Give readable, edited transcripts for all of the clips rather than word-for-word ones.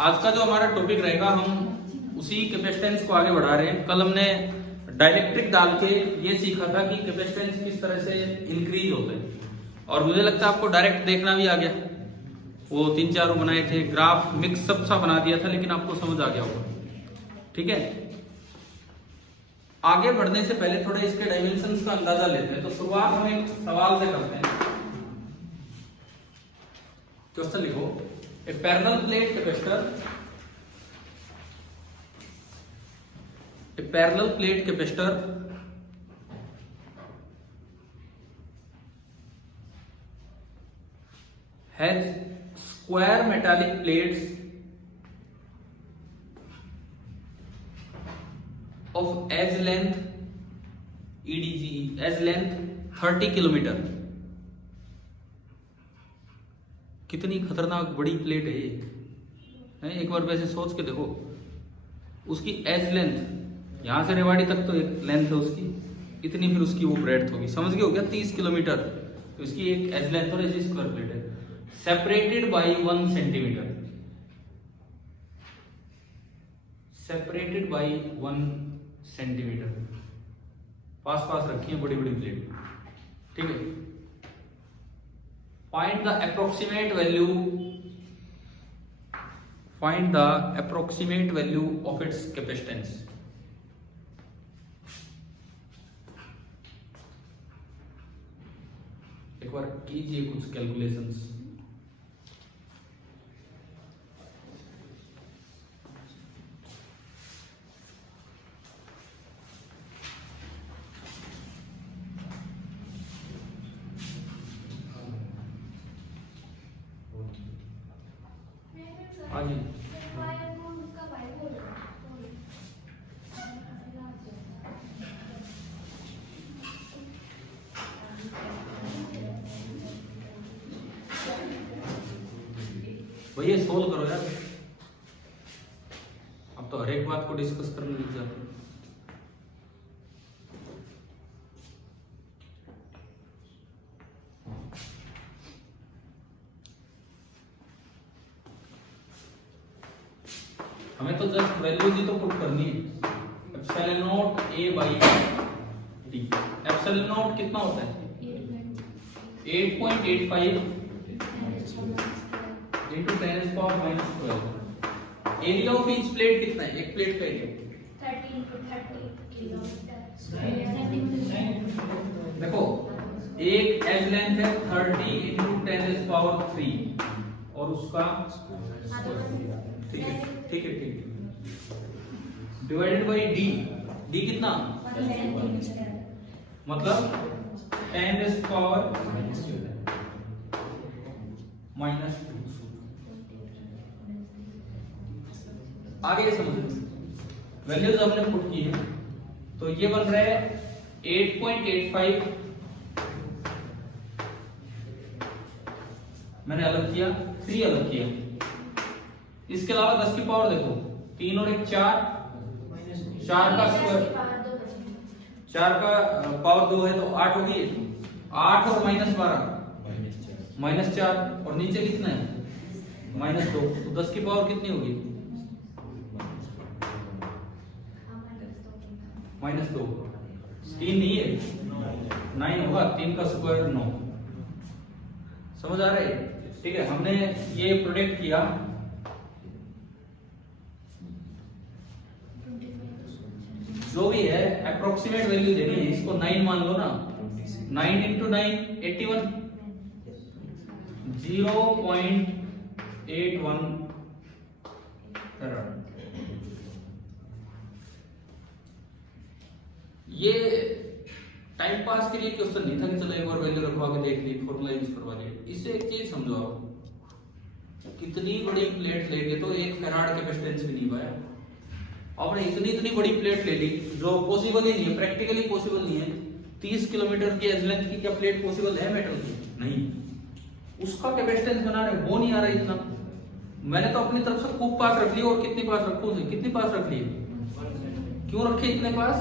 आज का जो हमारा टॉपिक रहेगा, हम उसी कैपेसिटेंस को आगे बढ़ा रहे हैं। कल हमने डाइलेक्ट्रिक डाल के ये सीखा था कि कैपेसिटेंस किस तरह से इंक्रीज होते हैं, और मुझे लगता है आपको डायरेक्ट देखना भी आ गया। वो 3-4 बनाए थे, ग्राफ मिक्स सब सा बना दिया था, लेकिन आपको समझ आ गया होगा। ठीक है, आगे बढ़ने से पहले थोड़े इसके डायमेंशंस का अंदाजा लेते हैं। तो शुरुआत हम एक सवाल से करते हैं। क्वेश्चन लिखो, a parallel plate capacitor, a parallel plate capacitor has square metallic plates of as length EDGE as length 30 kilometre. कितनी खतरनाक बड़ी प्लेट है ये, एक बार वैसे सोच के देखो। उसकी एज लेंथ यहां से रेवाड़ी तक तो एक लेंथ है उसकी, इतनी फिर उसकी वो ब्रेड्थ होगी, समझ गए हो गया 30 किलोमीटर। तो इसकी एक एज लेंथ और ऐसी स्क्वायर प्लेट है, separated by 1 centimetre, separated by 1 centimetre. पास पास रखी है बड़ी बड़ी प्लेट। ठीक है, find the approximate value, find the approximate value of its capacitance. एक बार कीजिए कुछ कैलकुलेशंस। हाँ जी, भैया सोल्व करो यार। अब तो हर एक बात को डिस्कस करने लग जाते हैं। हमें तो जस्ट वैल्यूज ही तो पुट करनी है। Epsilon not a by d, epsilon not कितना होता है 8.85 into 10⁻²। Area of each plate कितना है, एक प्लेट का एरिया 30 into 30 किलोमीटर। देखो, एक एज लेंथ है 30 into 10⁻³ और उसका ठीक है ठीक है ठीक है, डिवाइडेड बाई डी। डी कितना, मतलब 10⁻⁻²। आगे समझो, वैल्यूज हमने पुट की है, तो ये बन रहा है 8.85, मैंने अलग किया, 3 अलग किया। इसके अलावा 10 की पावर देखो, 3 और 1 4, 4 का स्क्वायर, 4 का पावर 2 है तो 8 होगी, 8 और -12 -4, और नीचे कितना है -2, तो 10 की पावर कितनी होगी -2, 3 नहीं है 9 होगा, 3 का स्क्वायर 9। समझ आ रहा है? ठीक है, हमने ये प्रोडक्ट किया। जो भी है अप्रोक्सीमेट वैल्यू देनी है, इसको 9 मान लो ना, 9 into 9 81, 0.81 फैराड। ये टाइम पास के लिए क्वेश्चन नहीं था कि चलो एक बार वैल्यू रखवा के देख ली, फॉर्मूला यूज करवा लिया। इससे एक चीज समझो, आप कितनी बड़ी प्लेट लेके तो 1 फैराड कैपेसिटेंस भी नहीं पाया। आपने इतनी बड़ी प्लेट ले ली जो पॉसिबल ही नहीं है, प्रैक्टिकली पॉसिबल नहीं है। 30 किलोमीटर की एज लेंथ की क्या प्लेट पॉसिबल है मेटल की? नहीं। उसका कैपेसिटेंस बना रहे वो नहीं आ रहा इतना। मैंने तो अपनी तरफ से खूब पास रख लिया, और कितनी पास रखूं, कितनी पास रख ली, क्यों रखे इतने पास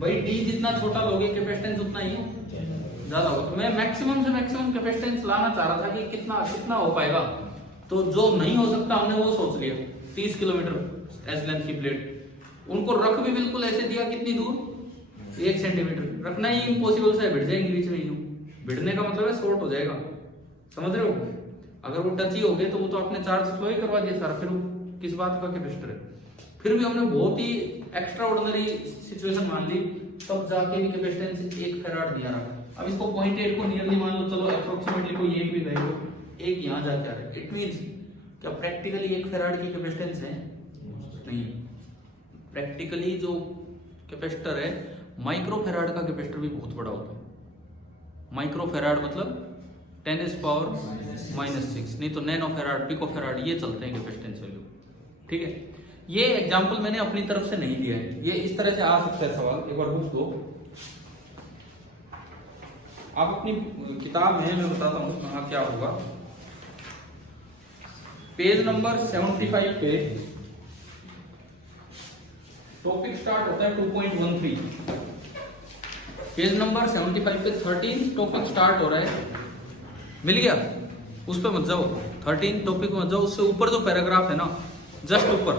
भाई? डी जितना छोटा लोगे कैपेसिटेंस उतना ही ज्यादा होगा। तो मैं मैक्सिमम से मैक्सिमम कैपेसिटेंस लाना चाह रहा था कि कितना कितना हो पाएगा, तो जो नहीं हो सकता हमने वो सोच लिया। 30 किलोमीटर एस लेंथ की प्लेट, उनको रख भी बिल्कुल ऐसे दिया, कितनी दूर, 1 सेंटीमीटर। रखना ही इम्पॉसिबल सा है, भिड़ जाएंगे बीच में यूं। भिड़ने का मतलब है शॉर्ट हो जाएगा, समझ रहे हो। अगर वो टच ही हो गए तो वो तो आपने चार्ज फ्लो ही करवा दिया सारा, फिर वो किस बात का कैपेसिटर है। फिर भी हमने बहुत ही एक्स्ट्रा ऑर्डिनरी सिचुएशन मान ली, तब जाके भी कैपेसिटेंस 1 फेराड दिया रहा। अब इसको 0.8 को नियरली मान लो, चलो अप्रोक्सीमेटली कोई एक भी वैल्यू, एक यहाँ जाके आ रहा है। इट मींस क्या प्रैक्टिकली 1 फेराड की कैपेसिटेंस है? नहीं। प्रैक्टिकली जो कैपेसिटर है, माइक्रो फेराड का कैपेसिटर भी बहुत बड़ा होता है। माइक्रो फेराड मतलब 10⁻⁻⁶, नहीं तो नैनो फेराड, पिको फेराड, ये चलते हैं कैपेसिटेंस वैल्यू। ठीक है, ये एग्जांपल मैंने अपनी तरफ से नहीं लिया है, ये इस तरह से आ सकता है सवाल। एक बार बुक दो आप अपनी किताब में, मैं बताता हूँ कहाँ क्या होगा। पेज नंबर 75 पे टॉपिक स्टार्ट होता है 2.13। पेज नंबर 75 पे 13 टॉपिक स्टार्ट हो रहा है, मिल गया? उस पे मत जाओ, 13 टॉपिक में मत जाओ, उससे ऊपर जो पैराग्राफ है ना, जस्ट ऊपर,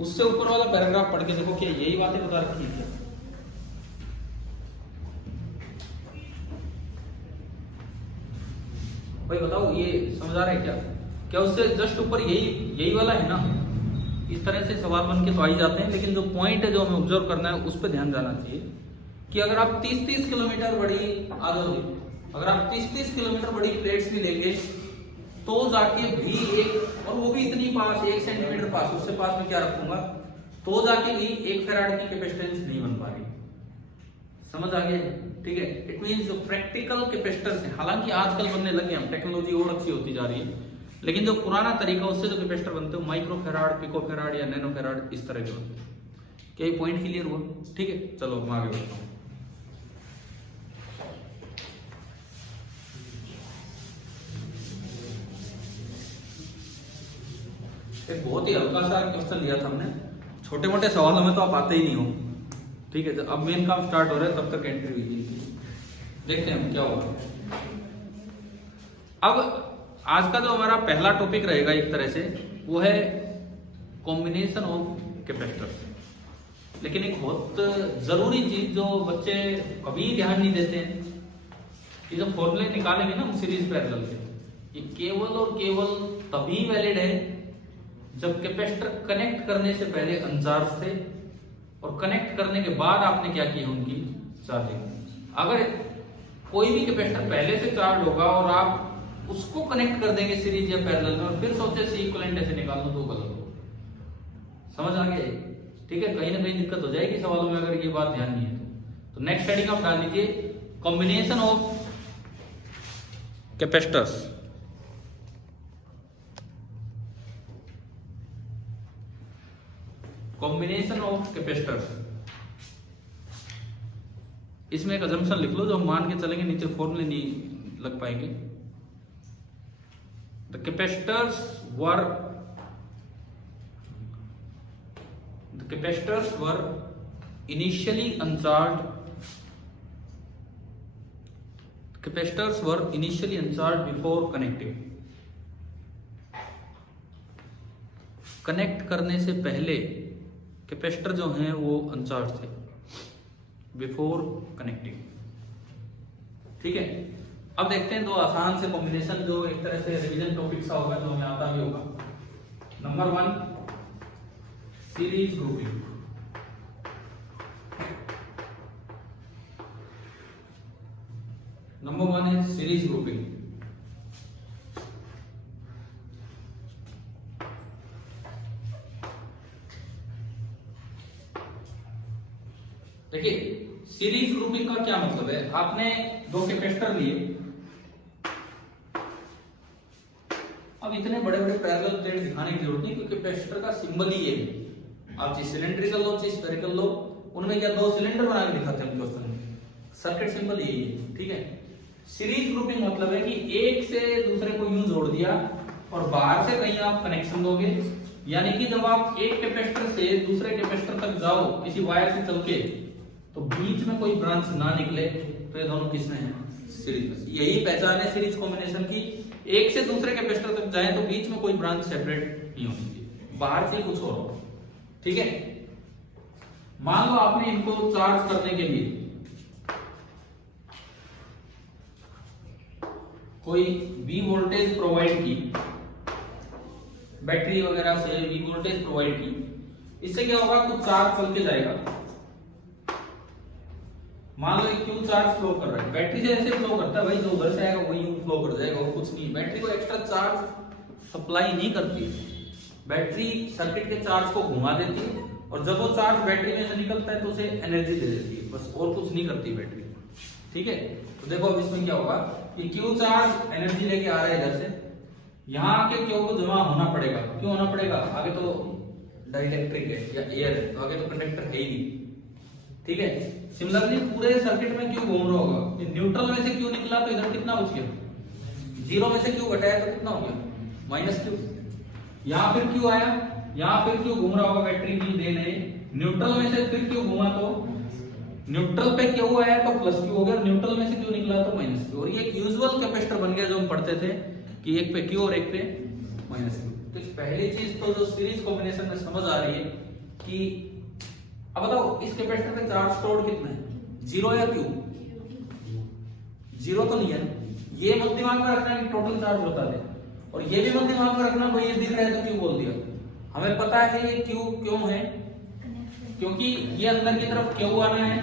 उससे ऊपर वाला पैराग्राफ पढ़ के देखो क्या यही बातें बता रखी है। भाई बताओ, ये समझ आ रहा है क्या? क्या उससे जस्ट ऊपर यही वाला है ना? इस तरह से सवाल बन के तो आ ही जाते हैं, लेकिन जो पॉइंट है जो हमें ऑब्जर्व करना है उस पर ध्यान जाना चाहिए कि अगर आप 30-30 किलोमीटर बड़ी अगर आप 30-30 किलोमीटर बड़ी प्लेट्स भी लेंगे तो जाके भी एक, और वो भी इतनी पास 1 सेंटीमीटर पास, उससे पास में क्या रखूंगा, तो जाके भी 1 फेराड की कैपेसिटेंस नहीं बन पा रही। समझ आ गया? ठीक है, इट मींस जो प्रैक्टिकल कैपेसिटर्स हैं, हालांकि आजकल बनने लगे हैं, टेक्नोलॉजी और अच्छी होती जा रही है, लेकिन जो पुराना तरीका उससे जो कैपेसिटर बनते हैं माइक्रो फेराड, पिको फेराड या नैनो फेराड, इस तरह के बनते हैं। क्या ये पॉइंट क्लियर हुआ? ठीक है, चलो हम आगे बढ़ते हैं। एक बहुत ही हल्का सा क्वेश्चन लिया था हमने, छोटे मोटे सवालों में तो आप आते ही नहीं हो। ठीक है, अब मेन काम स्टार्ट हो रहा है, तब तक एंट्री हुई, देखते हैं क्या होगा। अब आज का जो हमारा पहला टॉपिक रहेगा एक तरह से, वो है कॉम्बिनेशन ऑफ कैपेसिटर्स। लेकिन एक बहुत जरूरी चीज जो बच्चे कभी ध्यान नहीं देते हैं, कि जब फॉर्मूले निकालेंगे ना हम सीरीज पैरेलल के, ये केवल और केवल तभी वैलिड है जब कैपेसिटर कनेक्ट करने से पहले अनचार्ज थे और कनेक्ट करने के बाद आपने क्या किया, उनकी चार्जिंग। अगर कोई भी कैपेसिटर पहले से चार्ज होगा और आप उसको कनेक्ट कर देंगे सीरीज या पैरेलल में और फिर सोचे सी इक्विवेलेंट ऐसे निकाल दो, तो गलत हो। समझ आ गया? ठीक है, कहीं ना कहीं दिक्कत हो जाएगी सवालों में अगर ये बात ध्यान नहीं है तो नेक्स्ट हेडिंग आप डाल दीजिए combination of capacitors. Combination of capacitors, इसमें एक अजम्पशन लिख लो जो हम मान के चलेंगे, नीचे फॉर्मूले नहीं लग पाएंगे। The capacitors were initially uncharged, capacitors were initially uncharged before connecting. Connect करने से पहले कैपेसिटर जो हैं वो अनचार्ज थे, बिफोर कनेक्टिंग। ठीक है, अब देखते हैं दो आसान से कॉम्बिनेशन जो एक तरह से रिवीजन टॉपिक सा होगा, जो हमें आता भी होगा। Number 1 series grouping. नंबर 1 है सीरीज ग्रुपिंग। देखिए, सीरीज ग्रुपिंग का क्या मतलब है, आपने दो कैपेसिटर लिए, अब इतने बड़े बड़े पैरेलल प्लेट दिखाने की जरूरत नहीं, क्योंकि कैपेसिटर का सिंबल ही ये है। आप चाहे सिलेंड्रिकल लो चाहे स्फेरिकल लो, उनमें क्या दो सिलेंडर बना के दिखाते हैं क्वेश्चन में, सर्किट सिंबल यही है। ठीक है, सीरीज ग्रुपिंग मतलब है कि एक से दूसरे को यूं जोड़ दिया और बाहर से कहीं आप कनेक्शन दोगे, यानी कि जब आप एक कैपेसिटर से दूसरे कैपेसिटर तक जाओ किसी वायर से चल के, तो बीच में कोई ब्रांच ना निकले, तो ये दोनों किसमें है, सीरीज में। यही पहचान है सीरीज कॉम्बिनेशन की, एक से दूसरे कैपेसिटर तक जाए तो बीच में कोई ब्रांच सेपरेट नहीं होनी चाहिए। बाहर से कुछ और, ठीक है। मान लो आपने इनको चार्ज करने के लिए कोई V वोल्टेज प्रोवाइड की, बैटरी वगैरह से V वोल्टेज प्रोवाइड की, इससे क्या होगा, कुछ चार्ज चल के जाएगा। मान लो एक Q चार्ज फ्लो कर रहा है, बैटरी से ऐसे फ्लो करता है भाई, जो उधर से आएगा वही फ्लो कर जाएगा, और कुछ नहीं। बैटरी को एक्स्ट्रा चार्ज सप्लाई नहीं करती, बैटरी सर्किट के चार्ज को घुमा देती है, और जब वो चार्ज बैटरी में से निकलता है तो उसे एनर्जी दे देती है, बस और कुछ नहीं करती बैटरी, ठीक है। तो देखो अब इसमें क्या होगा कि Q चार्ज एनर्जी लेके आ रहा है इधर से, यहाँ आके Q को जमा होना पड़ेगा। क्यों होना पड़ेगा, आगे तो डाइलेक्ट्रिक है या एयर है, तो आगे तो कंडक्टर है ही, ठीक है। सिमिलरली पूरे सर्किट में Q घूम रहा होगा, न्यूट्रल में से Q निकला तो इधर कितना बच गया, जीरो में से Q घटाया तो कितना हो गया, -Q। यहाँ फिर Q आया, यहाँ फिर Q घूम रहा होगा बैटरी की देने, न्यूट्रल में से फिर Q घूमा तो न्यूट्रल पे Q आया तो +Q हो गया, न्यूट्रल में से Q निकला तो -Q। और ये एक यूजुअल कैपेसिटर बन गया जो हम पढ़ते थे कि एक पे Q और एक पे -Q। तो पहली चीज तो जो सीरीज कॉम्बिनेशन में समझ आ रही है कि अब बताओ इस कैपेसिटर पे चार्ज स्टोर्ड कितना है, 0 या Q? 0 तो नहीं है ना। ये मत दिमाग में रखना कि टोटल चार्ज बता दे, और ये भी मत दिमाग में रखना भाई ये दिख रहा है तो Q बोल दिया। हमें पता है ये Q क्यों है, क्योंकि ये अंदर की तरफ Q आना है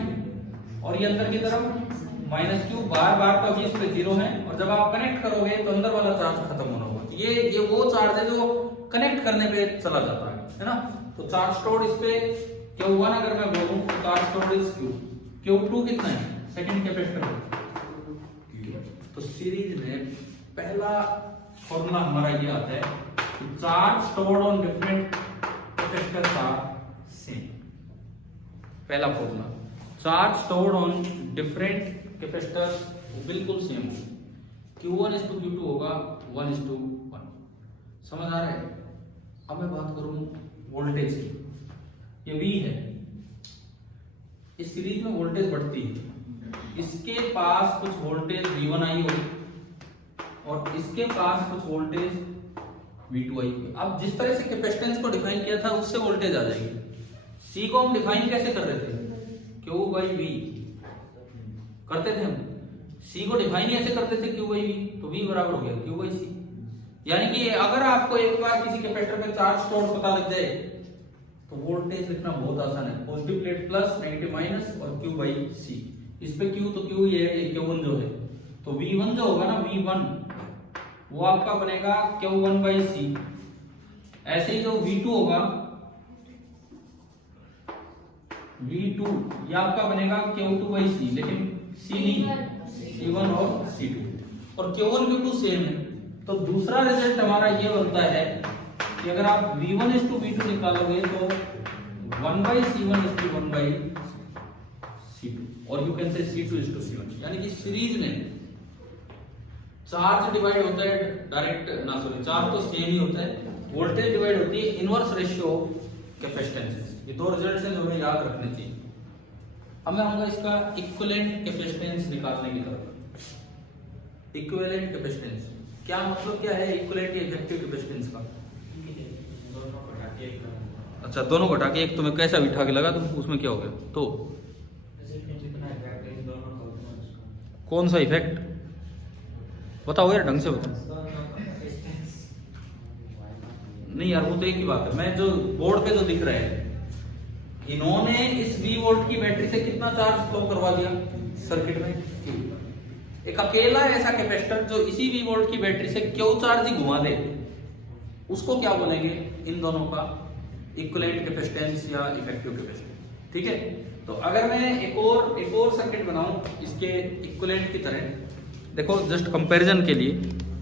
और ये अंदर की तरफ -Q, बार बार तो अभी इस पे 0 है, और जब आप कनेक्ट करोगे तो अंदर वाला चार्ज खत्म होना होगा। ये वो चार्ज है जो कनेक्ट करने पे चला जाता है ना। तो चार्ज स्टोर्ड इस पे Q1 अगर मैं बोलूं तो charge stored is Q। Q2 कितना है सेकंड कैपेसिटर में। तो सीरीज में पहला फॉर्मूला हमारा ये आता है कि charge stored on different capacitors are same. पहला formula, charge stored on different capacitors बिल्कुल सेम हो, Q1:Q2 होगा 1:1। समझ आ रहा है। अब मैं बात करूं वोल्टेज की, ये V है, इस सीरीज में वोल्टेज बढ़ती है, इसके पास कुछ वोल्टेज V1 आई होगी और इसके पास कुछ वोल्टेज V2 आई होगी। अब जिस तरह से कैपेसिटेंस को डिफाइन किया था उससे वोल्टेज आ जाएगी। C को हम डिफाइन कैसे कर रहे थे, Q/V करते थे हम। C को डिफाइन ही ऐसे करते थे Q/V, तो V बराबर हो गया Q/C। यानी कि अगर आपको एक बार किसी कैपेसिटर पे चार्ज स्टोर पता लग जाए तो वोल्टेज लिखना बहुत आसान है, positive plate plus, negative minus और Q/C। इस पे Q तो Q ही है, Q1 जो है, तो V1 जो होगा ना V1 वो आपका बनेगा Q1/C। ऐसे ही जो V2 होगा V2 ये आपका बनेगा Q2/C, लेकिन C नहीं, C1 और C2। और Q1 Q2 सेम है, तो दूसरा रिजल्ट हमारा ये बनता है कि अगर आप V1:V2 निकालोगे तो 1/C1:1/C2 और यू कैन से C2:C1। यानी कि सीरीज में चार्ज डिवाइड होता है डायरेक्ट ना, सॉरी चार्ज तो सेम ही होता है, वोल्टेज डिवाइड होती है इनवर्स रेशियो ऑफ कैपेसिटेंसेस। ये दो रिजल्ट्स हैं जो हमें याद रखने चाहिए। अब मैं आऊंगा इसका इक्विवेलेंट कैपेसिटेंस निकालने की तरफ। इक्विवेलेंट कैपेसिटेंस क्या मतलब, क्या है इक्विवेलेंट इफेक्टिव कैपेसिटेंस का? अच्छा, दोनों घटा के एक तुम्हें कैसा बिठा के लगा तो उसमें क्या हो गया, तो कौन सा इफेक्ट बताओ यार, ढंग से बताओ। नहीं यार वो तो एक ही बात है, मैं जो बोर्ड पे जो दिख रहा है, इन्होंने इस V वोल्ट की बैटरी से कितना चार्ज फ्लो करवा दिया सर्किट में, एक अकेला ऐसा कैपेसिटर जो इसी V वोल्ट की बैटरी से Q चार्ज ही घुमा दे, उसको क्या बोलेंगे, इन दोनों का इक्विवेलेंट कैपेसिटेंस या इफेक्टिव कैपेसिटेंस। ठीक है, तो अगर मैं एक और सर्किट बनाऊं इसके इक्विवेलेंट की तरह, देखो जस्ट कंपैरिजन के लिए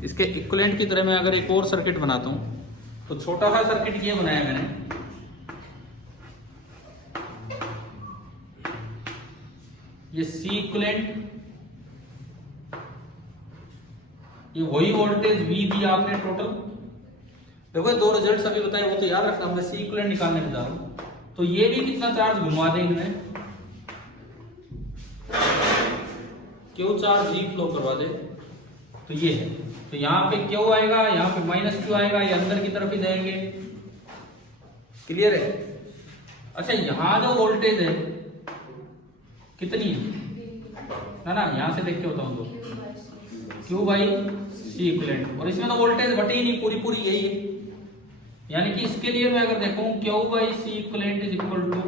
इसके इक्विवेलेंट की तरह मैं अगर एक और सर्किट बनाता हूं, तो छोटा सा सर्किट ये बनाया मैंने, ये C इक्विवेलेंट, ये वही वोल्टेज V दिया आपने टोटल। देखो दो रिजल्ट्स अभी बताए वो तो याद रखना, मैं C इक्विवेलेंट निकालने में जा रहा हूं। तो ये भी कितना चार्ज घुमा दे इनमें, Q चार्ज V फ्लो करवा दे, तो ये है। तो यहाँ पे Q आएगा, यहाँ पे -Q आएगा, ये अंदर की तरफ ही जाएंगे, क्लियर है? अच्छा, यहां जो वोल्टेज है कितनी है ना, यहां से देख के बताऊं तो Q बाई सी इक्विवेलेंट, और इसमें तो वोल्टेज घटे ही नहीं, पूरी पूरी यही है। यानी कि इसके लिए मैं अगर देखूं Q by C equivalent is equal to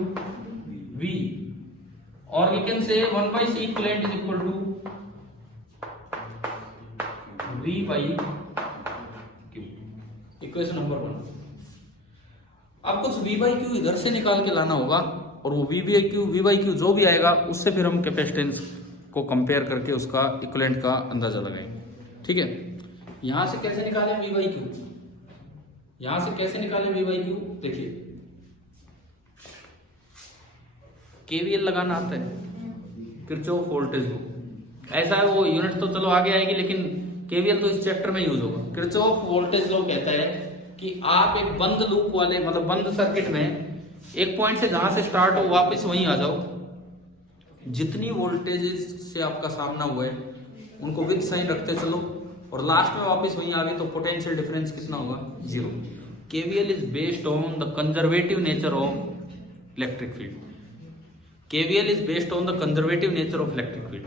V, और we can say 1 by C equivalent is equal to V by Q, equation number 1। अब कुछ V बाई Q इधर से निकाल के लाना होगा, और वो V बाई Q जो भी आएगा उससे फिर हम कैपेसिटेंस को कंपेयर करके उसका इक्विवेलेंट का अंदाजा लगाएंगे। ठीक है, यहां से कैसे निकालें V बाई Q, यहां से कैसे निकालें V बाई Q? देखिए, KVL लगाना आता है, किरचॉफ वोल्टेज लॉ, ऐसा है वो यूनिट तो चलो आगे आएगी, लेकिन KVL तो इस चैप्टर में यूज होगा। किरचॉफ वोल्टेज लॉ कहता है कि आप एक बंद लूप वाले, मतलब बंद सर्किट में एक पॉइंट से जहां से स्टार्ट हो वापस वहीं आ जाओ, जितनी वोल्टेज से आपका सामना हुआ है उनको विद साइन रखते चलो, और लास्ट में वापस वहीं आ गए तो पोटेंशियल डिफरेंस कितना होगा? 0। KVL is based on the conservative nature of electric field. KVL is based on the conservative nature of electric field,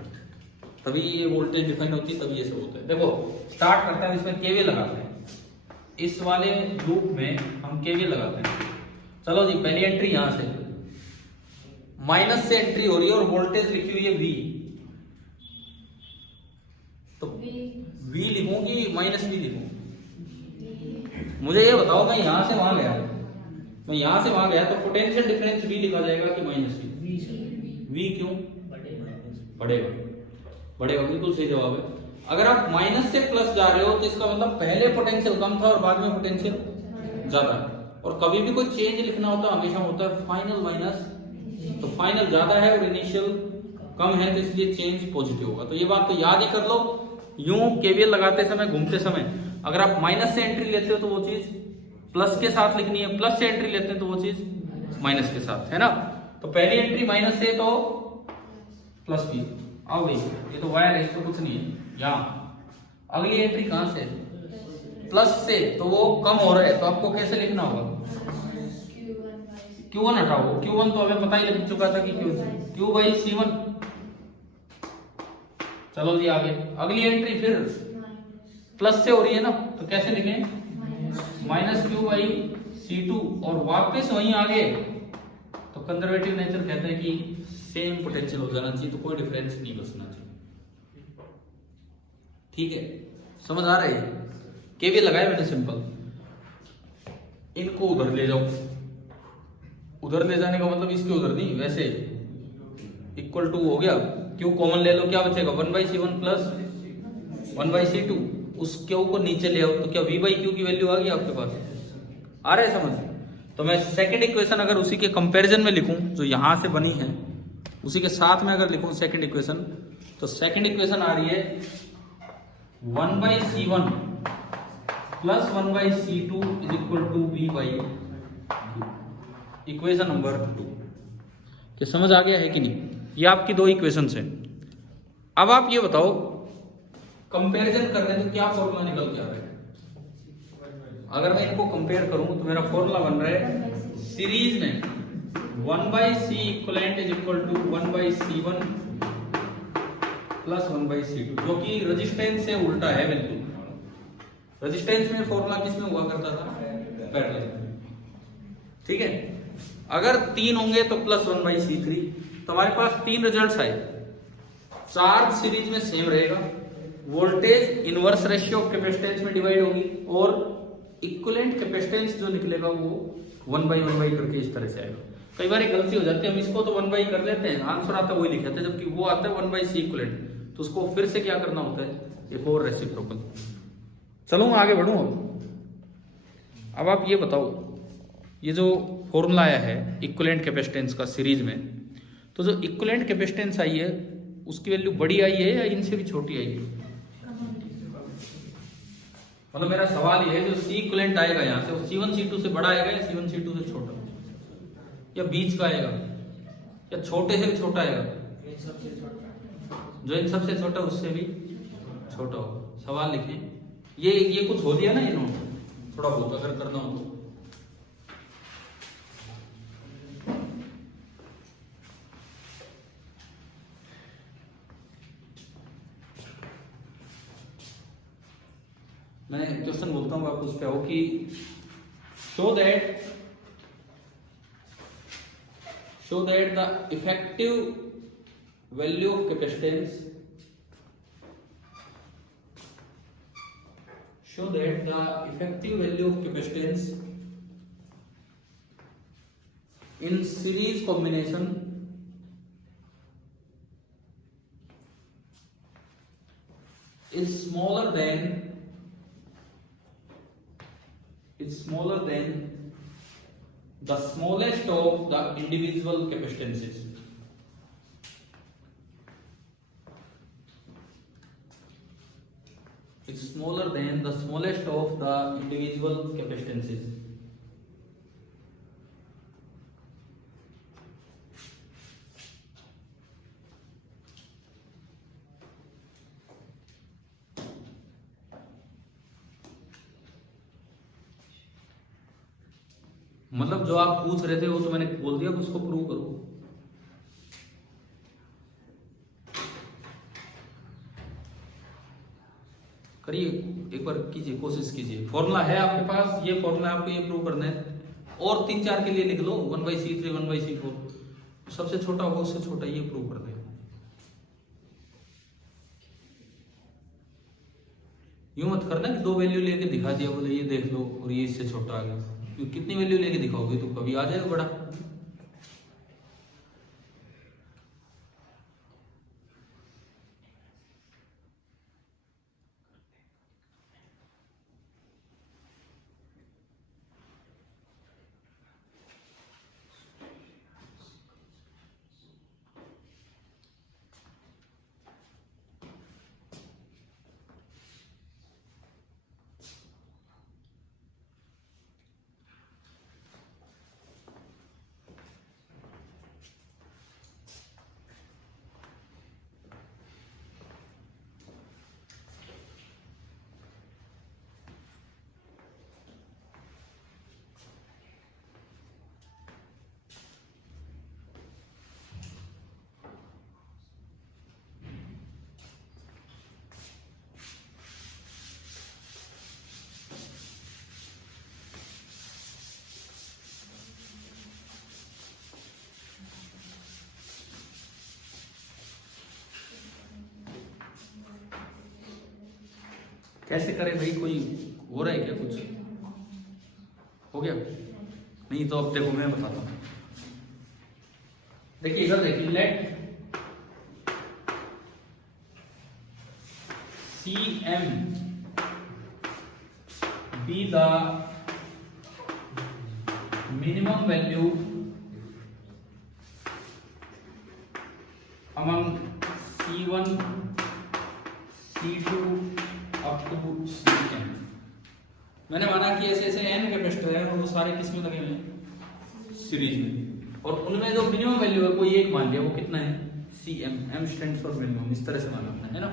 तभी ये वोल्टेज डिफाइन होती है, तभी ये सब होता है। देखो, स्टार्ट करते हैं, इसमें KVL लगाते हैं, इस वाले लूप में हम KVL लगाते हैं। चलो जी, पहली एंट्री यहां से माइनस से एंट्री हो रही है और वोल्टेज लिखी हुई है V, तो V लिखूंगी माइनस V लिखूंगी? मुझे ये बताओ, मैं यहां से वहां गया, तो पोटेंशियल डिफरेंस V लिखा जाएगा कि माइनस V? क्यों बढ़ेगा, बिल्कुल सही जवाब है। अगर आप माइनस से प्लस जा रहे हो तो इसका मतलब पहले पोटेंशियल कम था और बाद में पोटेंशियल ज्यादा है, और कभी भी कोई चेंज लिखना होता है हमेशा होता है फाइनल माइनस, तो फाइनल ज्यादा है और इनिशियल कम है, तो इसलिए चेंज पॉजिटिव होगा। तो ये बात तो याद ही कर लो। यूं KVL लगाते समय, घूमते समय, अगर आप माइनस से एंट्री लेते हो तो वो चीज प्लस के साथ लिखनी है, प्लस से एंट्री लेते हैं तो वो चीज माइनस के साथ, है ना? तो पहली एंट्री माइनस से तो प्लस V, आओ भाई, ये तो वायर है, इसको कुछ नहीं है। यहाँ अगली एंट्री कहां से? प्लस से, तो वो कम हो रहा है, तो आपको कैसे लिखना होगा? Q1 हटाओ, Q1 तो हमें पता ही लग चुका था कि Q बाई C1। चलो जी आगे, अगली एंट्री फिर प्लस से हो रही है ना, तो कैसे लिखें? माइनस Q बाई C2, और वापस वहीं आगे तो कंजर्वेटिव नेचर कहता है कि सेम पोटेंशियल हो जाना चाहिए, तो कोई डिफरेंस नहीं बचना चाहिए। ठीक है, समझ आ रहा है? KVL लगाया मैंने सिंपल, इनको उधर ले जाओ, उधर ले जाने का मतलब इसके उधर नहीं, वैसे इक्वल टू हो गया, Q कॉमन ले लो, क्या बचेगा? 1 by C1 plus 1 by C2, उस Q को नीचे ले आओ, तो क्या V बाई Q की वैल्यू आ गई आपके पास? आ रहा है समझ? तो मैं सेकंड इक्वेशन अगर उसी के कंपैरिजन में लिखूं जो यहां से बनी है, उसी के साथ में अगर लिखूं सेकंड इक्वेशन, तो सेकंड इक्वेशन आ रही है 1 by C1 plus 1 by C2 is equal to V by Q, equation number 2। क्या समझ आ गया है कि नहीं? ये आपकी दो इक्वेशन है। अब आप ये बताओ, कंपैरिजन कर रहे हैं तो क्या फॉर्मूला निकल के आ रहा है? अगर मैं इनको कंपेयर करूं तो मेरा फॉर्मूला बन रहा है सीरीज में 1 by C equivalent is equal to 1 by C1 plus 1 by C2, जो कि रेजिस्टेंस से उल्टा है बिल्कुल। रेजिस्टेंस में फॉर्मूला किसमें हुआ करता था? पैरेलल। ठीक है, अगर 3 होंगे तो प्लस 1 बाई C3, तो हमारे पास 3 रिजल्ट्स आए। चार्ज सीरीज में सेम रहेगा, voltage inverse ratio of capacitance में डिवाइड होगी, और इक्विवेलेंट कैपेसिटेंस जो निकलेगा वो 1 बाई करके इस तरह से आएगा। कई बार गलती हो जाती है, हम इसको तो 1 बाई कर लेते हैं, आंसर आता है वही लिख लेते हैं, जबकि वो आता है 1 बाई सी इक्विवेलेंट, तो उसको फिर से क्या करना होता है? एक और रेसिप्रोकल। चलो मैं आगे बढ़ूं। अब आप ये बताओ, ये जो फॉर्मूला आया है इक्विवेलेंट कैपेसिटेंस का सीरीज में, तो जो इक्विवेलेंट कैपेसिटेंस आई है उसकी वैल्यू बड़ी आई है या इनसे भी छोटी आई है? मतलब मेरा सवाल ये है, जो सी इक्विवेलेंट आएगा यहाँ से, वो C1 C2 से बड़ा आएगा या C1 C2 से छोटा, या बीच का आएगा, या छोटे से भी छोटा आएगा? जो इन सबसे छोटा उससे भी छोटा होगा। सवाल लिखें। ये कुछ हो दिया ना इन्होंने, थोड़ा बहुत अगर करना हो तो। बोलता हूँ, आप उस पे आओ कि show that the effective value of capacitance in series combination is smaller than the smallest of the individual capacitances. It's smaller than the smallest of the individual capacitances. मतलब जो आप पूछ रहे थे वो तो मैंने बोल दिया, उसको प्रूव करो। करिए, एक बार कीजिए, कोशिश कीजिए। फॉर्मूला है आपके पास, ये फॉर्मूला आपको ये प्रूव करना है, और 3-4 के लिए लिख लो, 1/C3 1/C4, सबसे छोटा होगा उससे छोटा, ये प्रूव कर दें। यूं मत करना कि 2 वैल्यू लेके दिखा दिया, बोले ये देख लो और ये इससे छोटा आ गया, क्योंकि कितनी वैल्यू लेके दिखाओगे तो कभी आ जाएगा बड़ा। कैसे करें भाई, कोई हो रहा है क्या, कुछ हो गया? नहीं तो अब देखो मैं बताता हूं। देखिए इधर देखिए, late CM be the minimum value among C1 C2 up to CM। मैंने माना कि ऐसे ऐसे n कैपेसिटर है और वो सारे किस में लगे हुए हैं, सीरीज में, और उनमें जो मिनिमम वैल्यू है कोई एक मान लिया, वो कितना है, CM, M stands for minimum, इस तरह से माना है ना।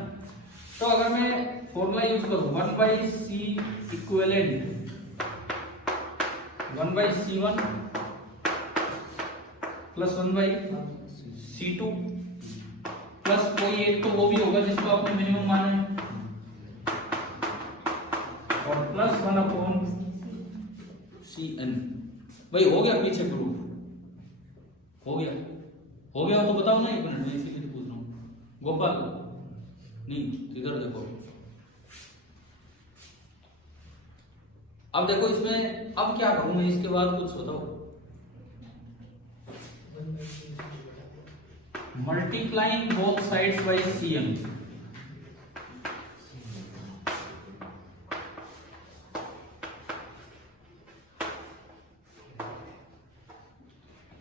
तो अगर मैं फॉर्मूला यूज करूं 1/C equivalent 1/C1 plus 1/C2 plus कोई एक तो वो भी होगा जिसको आपने मिनिमम माना है, और प्लस 1/CN। भाई हो गया पीछे प्रूफ, हो गया तो बताओ ना, एक मिनट में इसीलिए पूछ रहा हूँ। गोपाल नहीं, इधर देखो। अब देखो इसमें अब क्या करूं मैं, इसके बाद कुछ बताओ। Multiplying both sides by CM,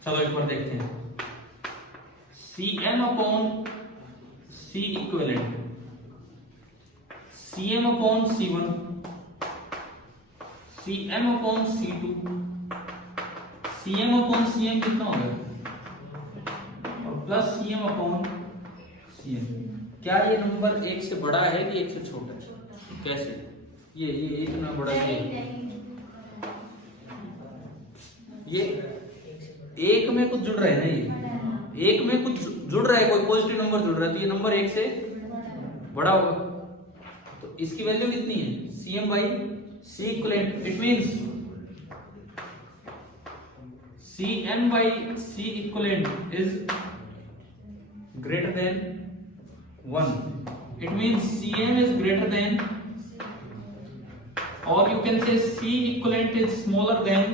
चलो एक बार देखते हैं। CM upon C equivalent, CM upon C1, CM upon C2, CM upon CM कितना हो गया, और प्लस CM अपॉन CM। क्या ये नंबर एक से बड़ा है कि एक से छोटा है? कैसे ये इतना बड़ा, ये एक में कुछ जुड़ रहा है ना, ये एक में कुछ जुड़ रहा है, कोई पॉजिटिव नंबर जुड़ रहा है, तो ये नंबर एक से बड़ा होगा। तो इसकी वैल्यू कितनी है, CM by C equivalent, it means Cn by C equivalent is greater than 1. It means Cn is greater than, or you can say C equivalent is smaller than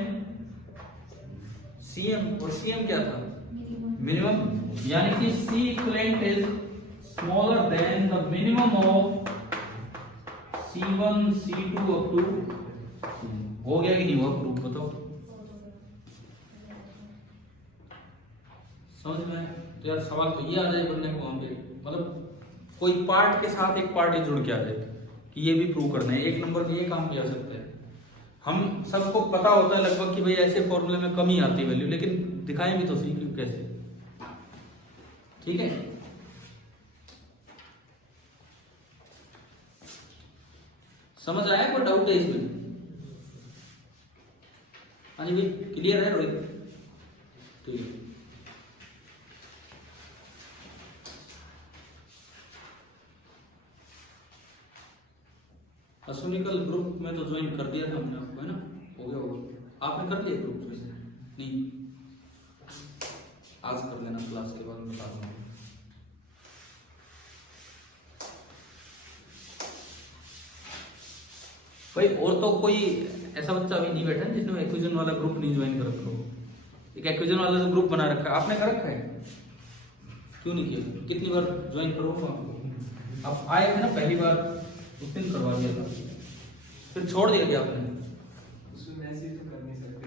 Cm. और Cm क्या था? Minimum. यानी कि C equivalent is smaller than the minimum of C1, C2 up to. हो गया कि नहीं हुआ प्रूफ बताओ? समझ में? तो यार सवाल तो ये आ जाए बनने को वहां पे, मतलब कोई पार्ट के साथ एक पार्ट ही जुड़ के आ जाए कि ये भी प्रूव करना है. एक नंबर पे ये काम किया सकता है. हम सबको पता होता है लगभग कि भाई ऐसे फॉर्मूले में कम ही आती है वैल्यू, लेकिन दिखाएं भी तो सही क्यों कैसे. ठीक है, समझ आया? कोई डाउट है इसमें? हाँ जी भाई, क्लियर है रोहित? ठीक है. अश्विनिकल ग्रुप में तो ज्वाइन कर दिया था हमने आपको, है ना? हो गया होगा. आपने कर लिया ग्रुप में? नहीं, आज कर लेना, क्लास के बाद बता दूंगा. भाई और तो कोई ऐसा बच्चा अभी नहीं बैठा जिसने एक्विजन वाला ग्रुप नहीं ज्वाइन कर रखा हो. एक एक्विजन वाला जो ग्रुप बना रखा है आपने कर रखा है, क्यों नहीं किया? कितनी बार ज्वाइन करो आपको? आप आए थे ना पहली बार, उस दिन करवा दिया था, फिर छोड़ दिया क्या आपने? उसमें मैसेज तो कर नहीं सकते.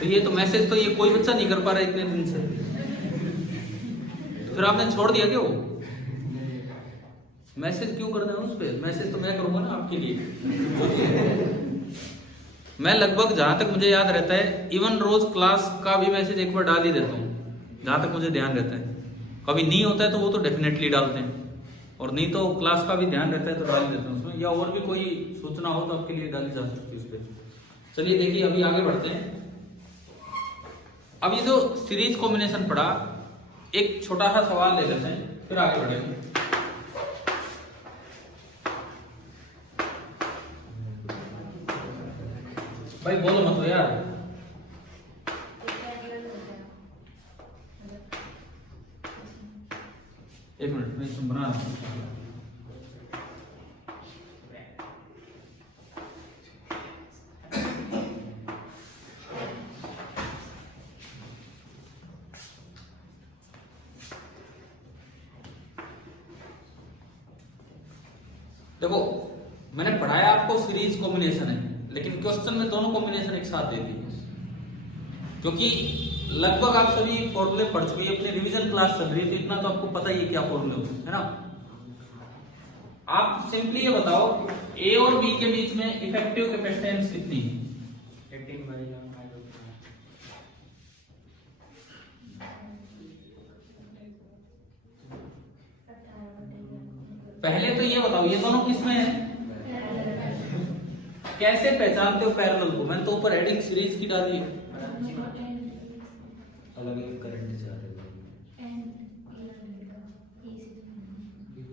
तो ये तो मैसेज तो ये कोई बच्चा नहीं कर पा रहा इतने दिन से, फिर आपने छोड़ दिया क्यों? मैसेज क्यों करना है उस पे? मैसेज तो मैं करूंगा ना आपके लिए. मैं लगभग जहां तक मुझे याद रहता है इवन रोज क्लास का भी मैसेज एक बार डाल ही देता हूँ, जहां तक मुझे ध्यान रहता है. कभी नहीं होता है तो वो तो डेफिनेटली डालते हैं, और नहीं तो क्लास का भी ध्यान रहता है तो डाल देते हैं उसमें, या और भी कोई सूचना हो तो आपके लिए डाली जा सकती है उस पर. चलिए देखिए अभी आगे बढ़ते हैं. अब ये जो सीरीज कॉम्बिनेशन पढ़ा, एक छोटा सा सवाल ले लेते हैं फिर आगे बढ़ेंगे. भाई बोलो मत यार. एक मिनट मैं इसमें बना रहा हूं. देखो मैंने पढ़ाया आपको सीरीज कॉम्बिनेशन है, लेकिन क्वेश्चन में दोनों कॉम्बिनेशन एक साथ दे दी, क्योंकि लगभग आप सभी फॉर्मूले पढ़ चुके हैं, अपनी रिवीजन क्लास चल रही है, तो इतना तो आपको पता ही है क्या फॉर्मूले होते हैं, है ना? आप सिंपली ये बताओ ए और बी के बीच में इफेक्टिव कैपेसिटेंस कितनी है? 18 by 5. पहले तो ये बताओ ये दोनों किसमें है? कैसे पहचानते हो पैरेलल को? मैंने तो ऊपर हेडिंग सीरीज की डाली है. अलग अलग करंट जा रहे हैं.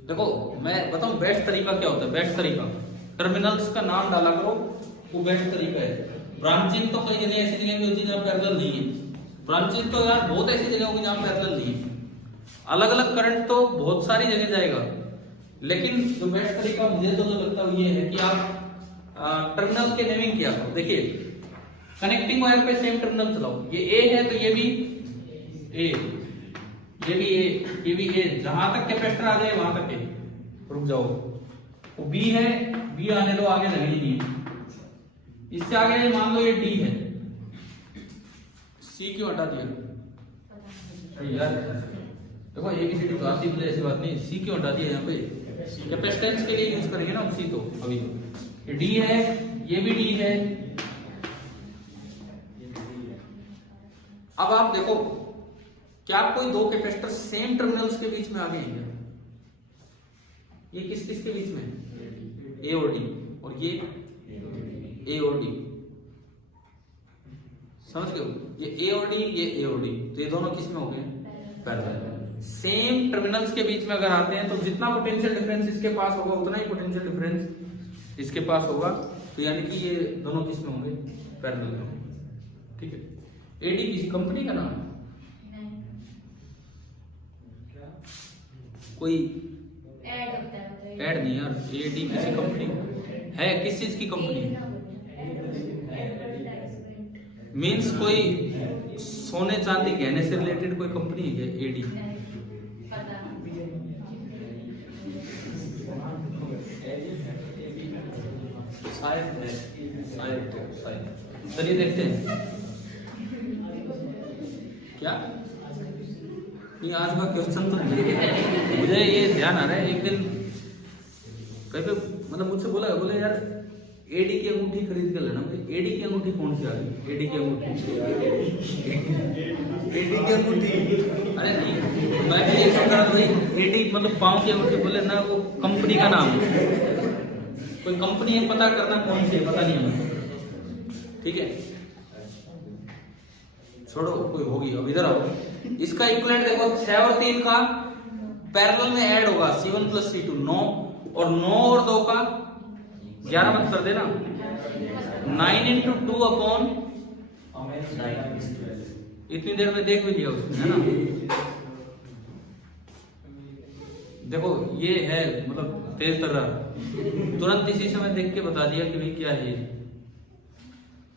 देखो मैं बताऊं बेस्ट तरीका क्या होता है. बेस्ट तरीका टर्मिनल्स का नाम डाला करो, वो बेस्ट तरीका है. ब्रांचिंग तो कई जगह ऐसी जगह भी होती है जहाँ पैरेलल नहीं है. ब्रांचिंग तो यार बहुत ऐसी जगह होगी जहाँ पैरेलल नहीं है. अलग अलग करंट तो बहुत सारी जगह जाएगा, लेकिन जो बेस्ट तरीका मुझे तो लगता है ये है कि आप टर्मिनल के नेमिंग किया करो. देखिए कनेक्टिंग वायर पे सेम टर्मिनल चलाओ. ये ए है तो ये भी ए, ये भी ए, ये भी ए. जहां तक कैपेसिटर आ जाए वहां तक ए. रुक जाओ. वो बी है, बी आने दो, आगे लगनी नहीं है. इससे आगे मान लो ये डी है, सी क्यों हटा दिया यार? देखो एबीसीडी तो आती है, ऐसी बात नहीं. सी क्यों हटा दिया? यहाँ पे कैपेसिटेंस के लिए यूज करेंगे ना सी. तो अभी ये डी है, ये भी डी है. अब आप देखो क्या कोई दो कैपेसिटर सेम टर्मिनल्स के बीच में आ गए हैं क्या? ये किस किस के बीच में? ए और डी. और ये ए और डी. समझ गए? ये ए और डी, ये ए और डी, तो ये दोनों किस में हो गए? पैरेलल. सेम टर्मिनल्स के बीच में अगर आते हैं तो जितना पोटेंशियल डिफरेंस इसके पास होगा उतना ही पोटेंशियल डिफरेंस इसके पास होगा, तो यानी कि ये दोनों किस में होंगे, पैरेलल में होंगे। ठीक है। एडी किसी कंपनी का नाम है? कोई ऐड होता है, ऐड नहीं यार, एडी किसी कंपनी है, किस चीज की कंपनी? मीन्स कोई सोने चांदी गहने से रिलेटेड कोई कंपनी है एडी? शायद चलिए देखते हैं क्या ये आज का क्वेश्चन। तो मुझे ये ध्यान आ रहा है, एक दिन कहीं पे मतलब मुझसे बोले यार एडी की अंगूठी खरीद कर लेना। एडी की अंगूठी कौन सी आ गई? एडी की अंगूठी एडी की अंगूठी, अरे नहीं, मैं भी ये सोच रहा भाई एडी मतलब पाँव की अंगूठी, बोले ना वो कंपनी का नाम है, कोई कंपनी है, पता करना कौन सी है, पता नहीं हमें। ठीक है, छोड़ो कोई होगी। अब इधर आओ, इसका इक्विवेलेंट देखो 6 और 3 का पैरेलल में ऐड होगा C1 + C2 9, और 9 और 2 का 11 मत कर देना, 9 × 2/9। इतनी देर में देख भी लिया उसने, है ना। देखो ये है मतलब तेज तर्रार, तुरंत इसी समय देख के बता दिया कि भाई क्या है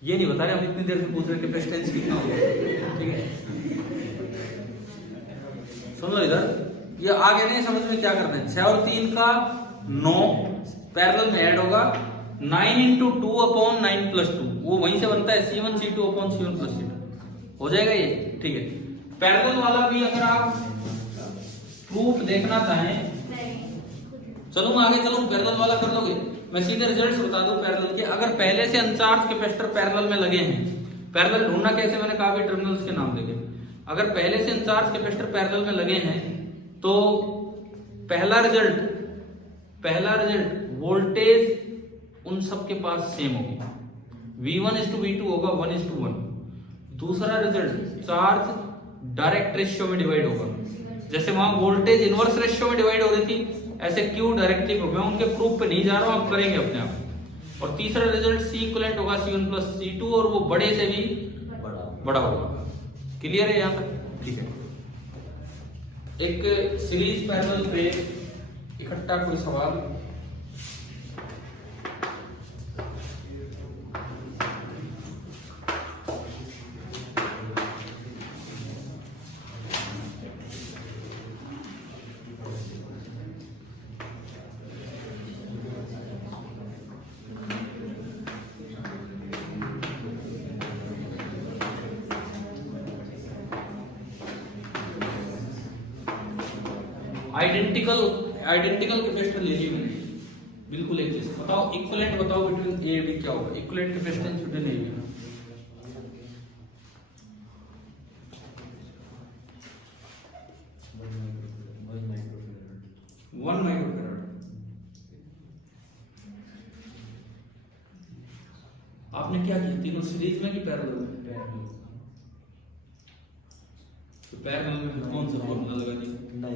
ये नहीं बता रहे हम, इतनी देर से पूछ रहे कैपेसिटेंस कितना होगा। ठीक है, सुनो इधर, ये आगे नहीं समझ में क्या करना है। 6 और 3 का 9 पैरेलल में ऐड होगा, 9 × 2/9 + 2, वो वहीं से बनता है C1 C2/C1 + C2, हो जाएगा ये। ठीक है, पैरेलल वाला भी अगर आप प्रूफ देखना चाहें, चलो मैं आगे चलूं, पैरेलल वाला कर लोगे, मैं सीधे रिजल्ट्स बता दूं पैरेलल के। अगर पहले से अनचार्ज कैपेसिटर पैरेलल में लगे हैं, पैरेलल ढूंढना कैसे, मैंने कहा भी टर्मिनल्स के नाम देके, अगर पहले से अनचार्ज कैपेसिटर पैरेलल में लगे हैं तो पहला रिजल्ट वोल्टेज उन सब के पास सेम होगी, V1:V2 होगा 1:1। दूसरा रिजल्ट चार्ज डायरेक्ट रेशियो में डिवाइड होगा, जैसे वहां वोल्टेज इनवर्स रेशियो में डिवाइड हो रही थी, ऐसे Q डायरेक्टली हो गया। उनके प्रूफ पे नहीं जा रहा हूं, आप करेंगे अपने आप। और तीसरा रिजल्ट C इक्विवेलेंट होगा C1 + C2, और वो बड़े से भी बड़ा होगा। क्लियर है यहाँ तक? ठीक है, एक सीरीज पैरेलल पे इकट्ठा कोई सवाल। आइडेंटिकल कैपेसिटर ले ली मैंने, बिल्कुल एक जैसे। बताओ इक्विवेलेंट बताओ बिटवीन ए बी क्या होगा, equivalent capacitance between A B. 1 microfarad. आपने क्या किया, तीनों सीरीज में कि पैरेलल में? तो पैरेलल में कौन सा फॉर्मूला लगा दिया? 9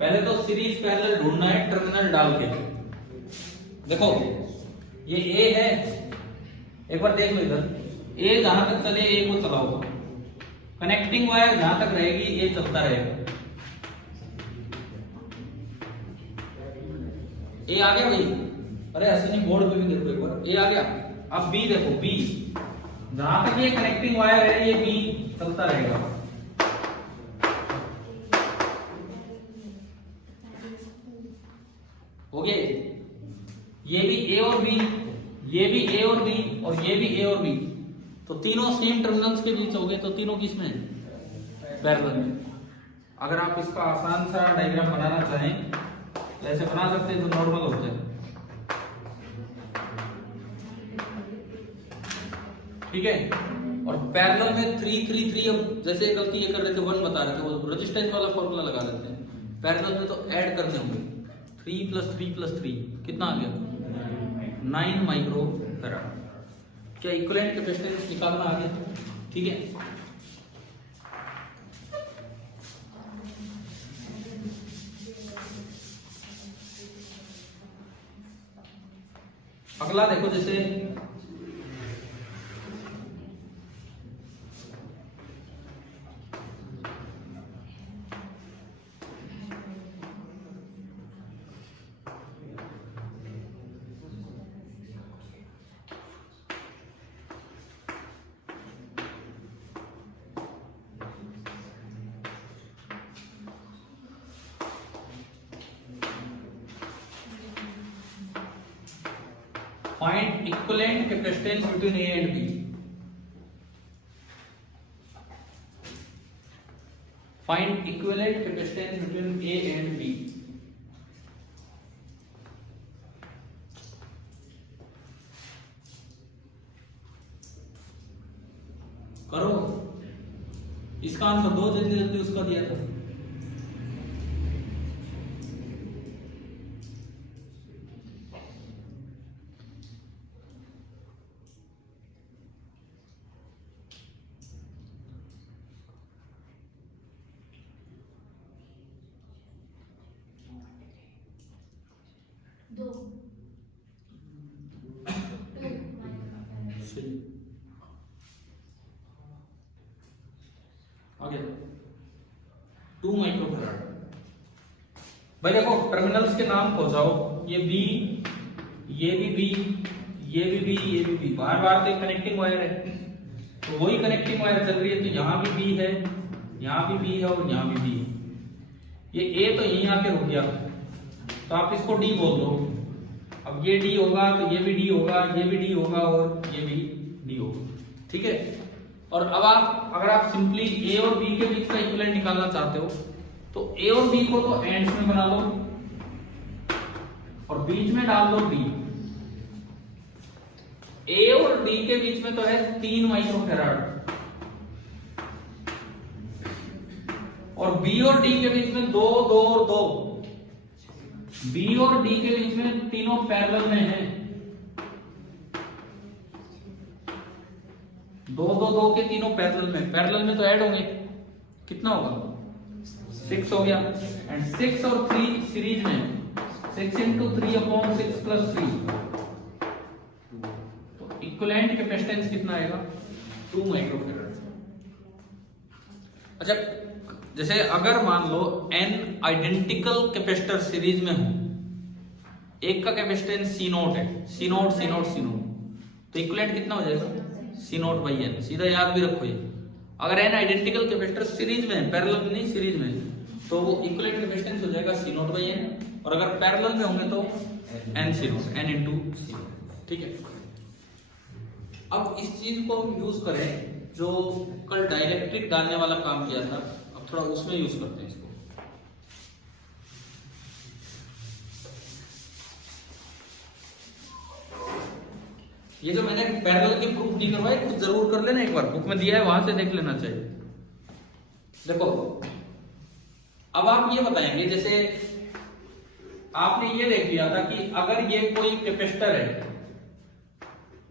पहले तो सीरीज पैरेलल ढूंढना है टर्मिनल डाल के। देखो ये ए है, एक बार देख लो इधर, ए जहां तक चले ए को चलाओ, कनेक्टिंग वायर जहां तक रहेगी ए चलता रहेगा। ए आ गया भाई, अरे ऐसे नहीं, बोर्ड पे भी देखो एक बार, ए आ गया। अब बी देखो, बी जहां तक ये कनेक्टिंग वायर है ये बी चलता रहेगा। हो गया, ये भी ए और बी, ये भी ए और बी, और ये भी ए और बी, तो तीनों सेम टर्मिनल्स के बीच हो गए, तो तीनों किसमें है? पैरेलल में। अगर आप इसका आसान सा डायग्राम बनाना चाहें तो ऐसे बना सकते हैं, जो नॉर्मल होता है। ठीक है, और पैरेलल में 3 3 3, अब जैसे गलती ये कर रहे थे 1 बता रहे थे, वो रेजिस्टेंस वाला फॉर्मूला लगा देते हैं। पैरेलल में तो ऐड करने होंगे, 3 + 3 + 3 कितना आ गया? 9 माइक्रो फैराड। क्या इक्विवेलेंट कैपेसिटेंस निकालना आ गया? ठीक है, अगला देखो, जैसे find equivalent capacitance between A and B. Find equivalent capacitance between A and B. करो, इसका आंसर दो जल्दी जल्दी, उसका दिया था। दो सही, आगे 2 माइक्रो फैराड। भाई देखो, टर्मिनल्स के नाम को जाओ, ये बी, ये भी बी, ये भी बी, ये भी बी, बार बार तो कनेक्टिंग वायर है, तो वही कनेक्टिंग वायर चल रही है, तो यहाँ भी बी है, यहाँ भी बी है और यहाँ भी बी है। ये ए तो यहीं आके रुक गया, तो आप इसको डी बोल दो। अब ये डी होगा तो ये भी डी होगा, ये भी डी होगा और ये भी डी होगा, ठीक है। और अब आप, अगर आप सिंपली ए और बी के बीच का इक्विवेलेंट निकालना चाहते हो, तो ए और बी को तो एंड्स में बना लो और बीच में डाल दो बी। ए और डी के बीच में तो है 3 माइक्रो फैराड, और बी और डी के बीच में 2 2 और 2। बी और डी के बीच में तीनों पैरेलल में हैं, 2 2 2 के तीनों पैरेलल में तो ऐड होंगे, कितना होगा? 6 हो गया। एंड 6 और 3 सीरीज में, 6 × 3/6 + 3, तो इक्विवेलेंट कैपेसिटेंस कितना आएगा? 2 माइक्रो फैराड। अच्छा, जैसे अगर मान लो n आइडेंटिकल कैपेसिटर सीरीज में हो, एक का कैपेसिटेंस C0 है, C0 C0 C0, तो इक्विवेलेंट कितना हो जाएगा? C0/n। सीधा याद भी रखो ये, अगर n आइडेंटिकल कैपेसिटर सीरीज में, पैरेलल में नहीं, सीरीज में, तो वो इक्विवेलेंट कैपेसिटेंस हो जाएगा C0/n, और अगर पैरेलल में होंगे तो n0, n × C0, ठीक है। अब इस चीज को हम यूज करें जो कल डाइलेक्ट्रिक डालने वाला काम किया था, अब थोड़ा उसमें यूज करते हैं इसको। ये जो मैंने पैरेलल के प्रूफ नहीं करवाए, कुछ जरूर कर लेना, एक बार बुक में दिया है वहां से देख लेना चाहिए। देखो, अब आप ये बताएंगे, जैसे आपने ये देख लिया था कि अगर ये कोई कैपेसिटर है,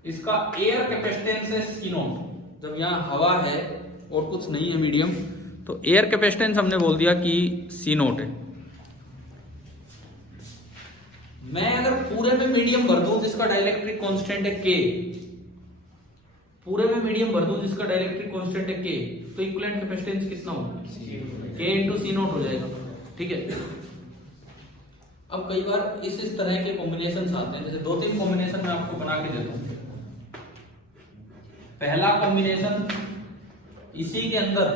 इसका एयर कैपेसिटेंस है C0, जब यहाँ हवा है और कुछ नहीं है मीडियम, तो एयर कैपेसिटेंस हमने बोल दिया कि C0 है। मैं अगर पूरे में मीडियम भर दूं जिसका डाइलेक्ट्रिक कांस्टेंट है K, पूरे में मीडियम भर दूं जिसका डाइलेक्ट्रिक कांस्टेंट है K, तो इक्विवेलेंट कैपेसिटेंस कितना होगा? K × C0 हो जाएगा, ठीक है। अब कई बार इस तरह के कॉम्बिनेशन आते हैं, जैसे 2-3 कॉम्बिनेशन मैं आपको बना के देता हूं। पहला कॉम्बिनेशन, इसी के अंदर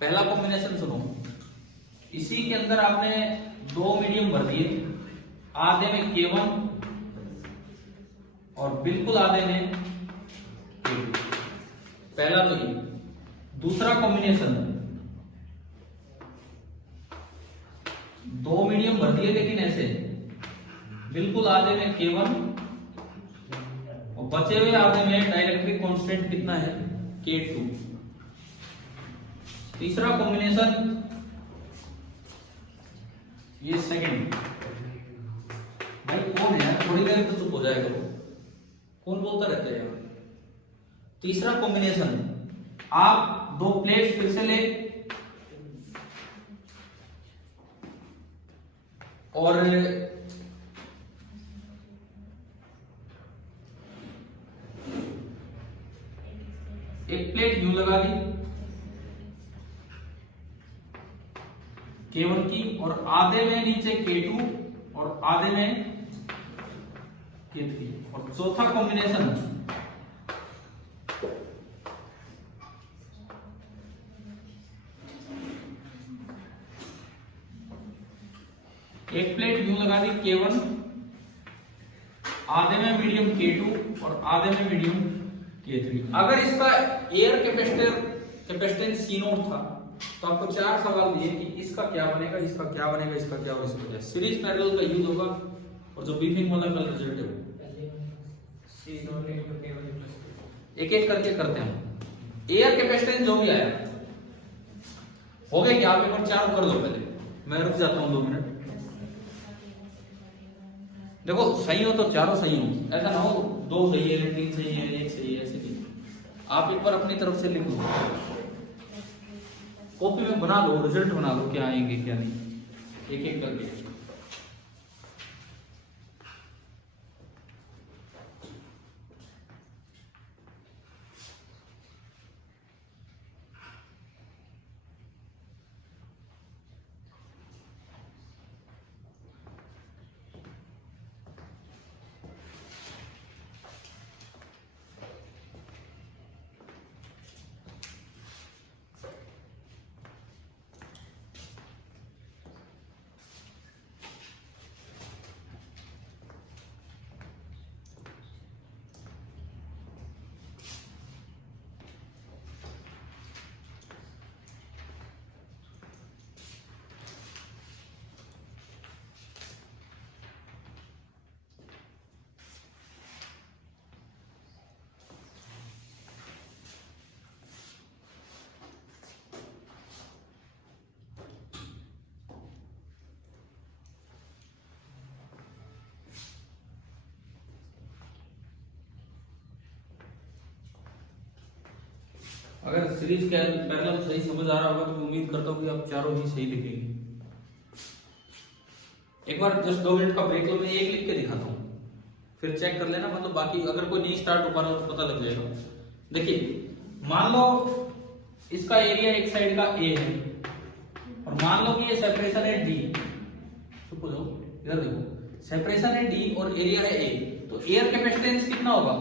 पहला कॉम्बिनेशन सुनो, इसी के अंदर आपने 2 मीडियम भर दिए, आधे में K1 और बिल्कुल आधे में K2, पहला तो ये। दूसरा कॉम्बिनेशन, 2 मीडियम भर दिए लेकिन ऐसे, बिल्कुल आधे में K1 और बचे हुए आधे में डाइलेक्ट्रिक कांस्टेंट कितना है? K2। तीसरा कॉम्बिनेशन, ये सेकंड। भाई कौन है? थोड़ी देर तो चुप हो जाएगा, कौन बोलता रहता है यार। तीसरा कॉम्बिनेशन, आप दो प्लेट फिर से ले और एक प्लेट यूं लगा दी K1 की, और आधे में नीचे K2 और आधे में K3। और चौथा कॉम्बिनेशन, एक प्लेट यूं लगा दी K1, आधे में मीडियम K2 और आधे में मीडियम K3। अगर इसका एयर कैपेसिटेंस C0 था तो आपको चार सवाल दिए कि इसका क्या बनेगा, इसका क्या बनेगा, इसका क्या होगा, इसका क्या। सीरीज पैरेलल का यूज होगा और जो बीपिंग वाला कल रिजल्ट है वो एक एक करके करते हैं। एयर कैपेसिटेंस जो भी आया हो गया क्या, आप एक बार चारों कर दो पहले, मैं रुक जाता हूं 2 मिनट। देखो सही हो तो चारों सही हो, ऐसा ना हो 2 सही है 3 सही है 1 सही है, ऐसे नहीं। आप एक बार अपनी तरफ से लिख लो, कॉपी में बना लो, रिजल्ट बना लो क्या आएंगे क्या नहीं, एक एक करके। अगर सीरीज के पैरेलल सही समझ आ रहा होगा तो मैं उम्मीद करता हूँ कि आप चारों ही सही लिखेंगे। एक बार जस्ट 2 मिनट का ब्रेक लो, मैं एक लिख के दिखाता हूँ, फिर चेक कर लेना, मतलब बाकी अगर कोई नहीं स्टार्ट हो पा रहा हो तो पता लग जाएगा। देखिए मान लो इसका एरिया एक साइड का A है और मान लो कि ये सेपरेशन है D। चुप हो जाओ, इधर देखो, सेपरेशन है D और एरिया है A, तो एयर कैपेसिटेंस कितना होगा,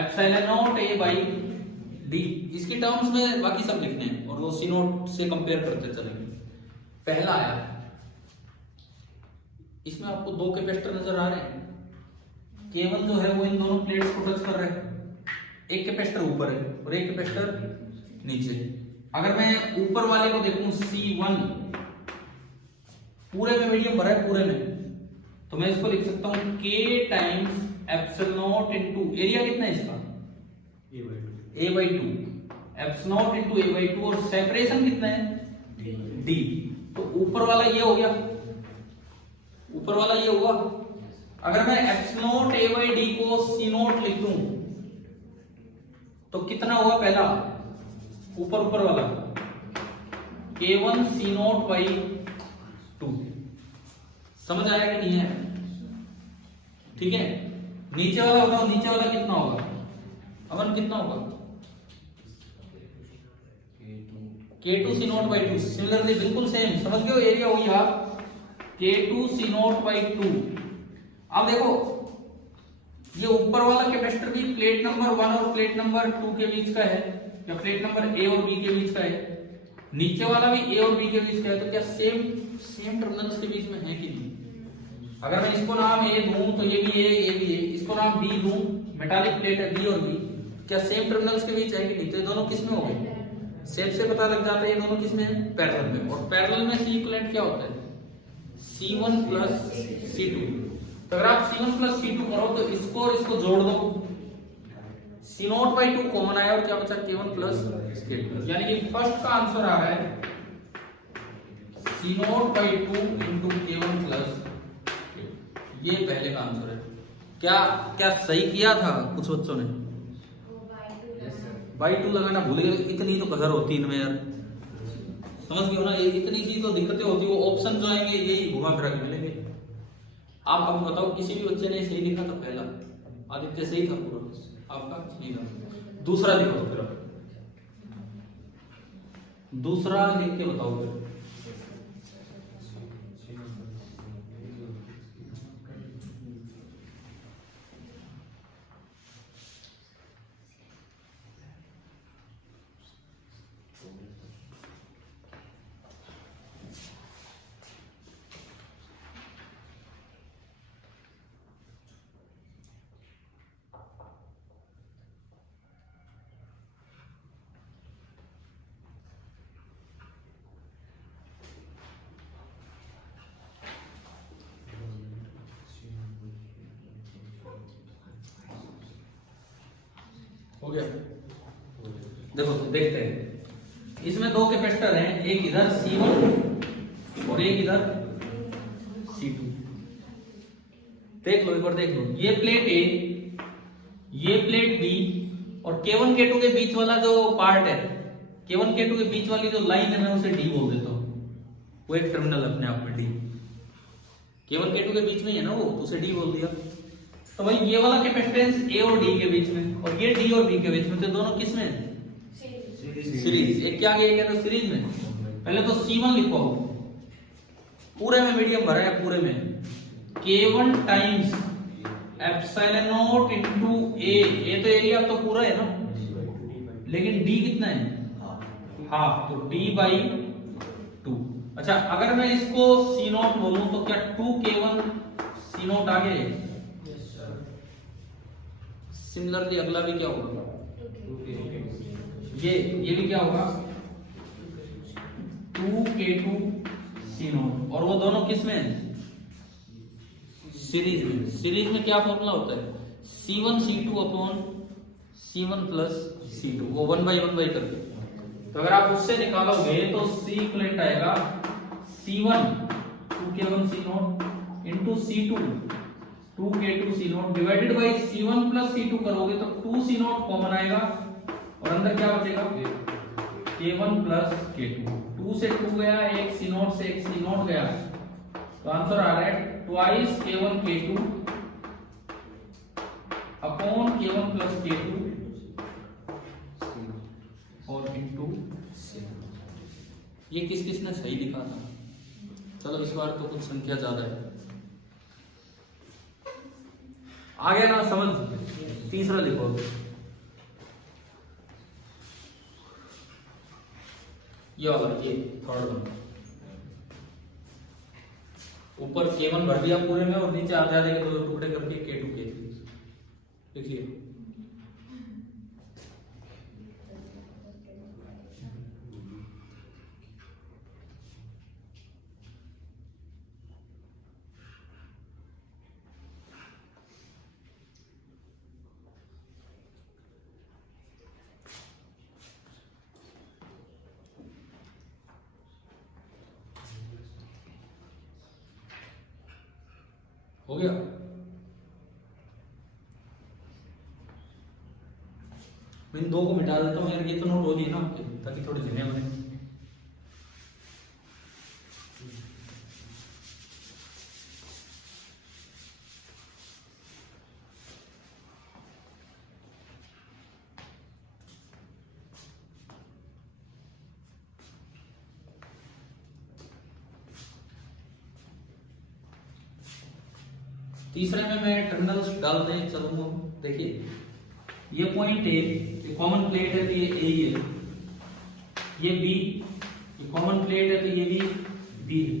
epsilon not A by D। इसकी टर्म्स में बाकी सब लिखने हैं और वो C0 से कंपेयर करते चलेंगे। पहला आया, इसमें आपको 2 कैपेसिटर नजर आ रहे हैं, K1 जो है वो इन दोनों प्लेट्स को टच कर रहे हैं, एक कैपेसिटर ऊपर है और एक कैपेसिटर नीचे। अगर मैं ऊपर वाले को देखूं C1, पूरे में मीडियम भरा है पूरे में, तो मैं इसको लिख सकता हूं K times epsilon not into area कितना है इसका A/2, epsilon not into A/2 और सेपरेशन कितना है D। तो ऊपर वाला ये हो गया, ऊपर वाला ये हुआ। अगर मैं एप्सिलॉन नॉट A/D को C0 लिख दूं तो कितना हुआ, पहला ऊपर वाला K1 C0/2। समझ आया कि नहीं है, ठीक है। नीचे वाला बताओ, नीचे वाला कितना होगा, अमन कितना होगा, K2 C0/2। सिमिलरली बिल्कुल सेम, समझ गए, एरिया हुई आप K2 C0/2। अब देखो ये ऊपर वाला कैपेसिटर भी प्लेट नंबर 1 और प्लेट नंबर 2 के बीच का है, या प्लेट नंबर A और B के बीच का है, नीचे वाला भी A और B के बीच का है, तो क्या सेम टर्मिनल्स के बीच में है कि नहीं। अगर मैं इसको नाम A दूं तो ये भी A, ये भी A, इसको नाम B दूं, मेटालिक प्लेट है B और B, क्या सेम टर्मिनल्स के बीच है कि नहीं। तो ये दोनों किस में हो गए, शेप से पता लग जाता है ये दोनों किस में है, पैरेलल में। और पैरेलल में C इक्विवेलेंट क्या होता है, C1 प्लस C2। तो अगर आप C1 प्लस C2 करो तो इसको और इसको जोड़ दो, C0/2 कॉमन आया और क्या बचा K1 प्लस K2। यानी कि फर्स्ट का आंसर आ रहा है C0/2 इंटू K1 प्लस। ये पहले का आंसर है। क्या क्या सही किया था कुछ बच्चों ने? बाई टू लगाना भूल गए। इतनी तो कसर होती इनमें यार, समझ गए हो ना? ये इतनी की तो दिक्कतें होती है। वो ऑप्शन जो आएंगे यही घुमा फिरा के मिलेंगे। आप अब बताओ, किसी भी बच्चे ने सही लिखा था पहला? आदित्य सही था पूरा, आपका नहीं था। दूसरा लिखो तो फिर आप। दूसरा लिख के बताओ फिर। हो गया? देखो देखते हैं। इसमें दो कैपेसिटर हैं, एक इधर C1 और एक इधर C2। देख लो एक बार, देख लो। ये प्लेट A, ये प्लेट B, और K1 K2 के बीच वाला जो पार्ट है, K1 K2 के बीच वाली जो लाइन है, मैं उसे D बोल देता हूं। वो एक टर्मिनल अपने आप में D, K1 K2 के बीच में ही है ना वो, तो उसे D बोल दिया। तो भाई ये वाला कैपेसिटेंस A और D के बीच में, और ये D और B के बीच में, तो दोनों किस में? सीरीज। एक क्या गया तो सीरीज में। पहले तो C1 लिखो, पूरे में मीडियम भरा है, पूरे में K1 times epsilon not into A। ये तो एरिया तो पूरा है ना, लेकिन D कितना है? हाफ, तो D बाई 2। अच्छा, अगर मैं इसको C0 बोलूं तो क्या 2K1 C0 आ गया? सिमिलरली अगला भी क्या होगा? ये भी क्या होगा? 2K2 C0। और वो दोनों किस में? सीरीज में। सीरीज में क्या फॉर्मूला होता है? C1 C2 upon C1 plus C2, वो 1/1 करके। तो अगर आप उससे निकालोगे तो C इक्वलेंट आएगा C1 2K1 C0 into C2 2K2 C0 divided by C1 plus C2 करोगे तो 2 C0 कॉमन आएगा, और अंदर क्या बचेगा? K1 plus K2। 2 से 2 गया, एक C0 से एक C0 गया, तो आंसर आ रहा है twice K1 K2 upon K1 plus K2 और इंटू C। ये किस किस ने सही लिखा था? चलो इस बार तो कुछ संख्या ज्यादा है। आ गया ना समझ? तीसरा लिखो। ये वाला, ये थर्ड वन। ऊपर K1 भर दिया पूरे में, और नीचे आधे आधे के दो टुकड़े करके K2 K3। देखिए हो गया। मैं इन दो को मिटा देता हूँ यार, ये तो नोट होगी ना आपके, ताकि थोड़ी जगह बने। तीसरे में मैं टर्मिनल्स डालते चलूंगा। देखिए ये पॉइंट ए, ये कॉमन प्लेट है तो ये ए है, ये बी, ये कॉमन प्लेट है तो ये भी बी है।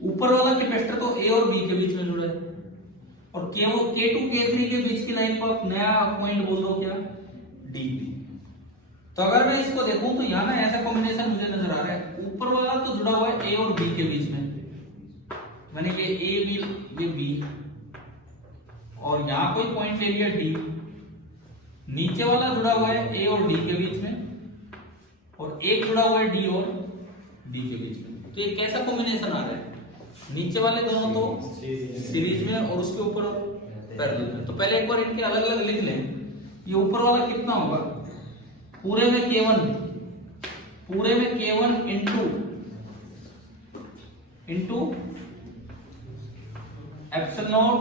ऊपर वाला कैपेसिटर तो ए और बी के बीच में जुड़ा है, और K2 K3 के बीच की लाइन को आप नया पॉइंट बोल दो क्या? डी। तो अगर मैं इसको देखूं तो यहाँ ना ऐसा कॉम्बिनेशन मुझे नजर आ रहा है, ऊपर वाला तो जुड़ा हुआ है ए और बी के बीच में, मैंने ये ए बी, ये बी, और यहां कोई पॉइंट ले लिया डी। नीचे वाला जुड़ा हुआ है ए और डी के बीच में, और एक जुड़ा हुआ है डी और डी के बीच में। तो ये कैसा कॉम्बिनेशन आ रहा है? नीचे वाले दोनों तो सीरीज में और उसके ऊपर पैरेलल में। तो पहले एक बार इनके अलग अलग लिख लें। ये ऊपर वाला कितना होगा, पूरे में K1 into epsilon not,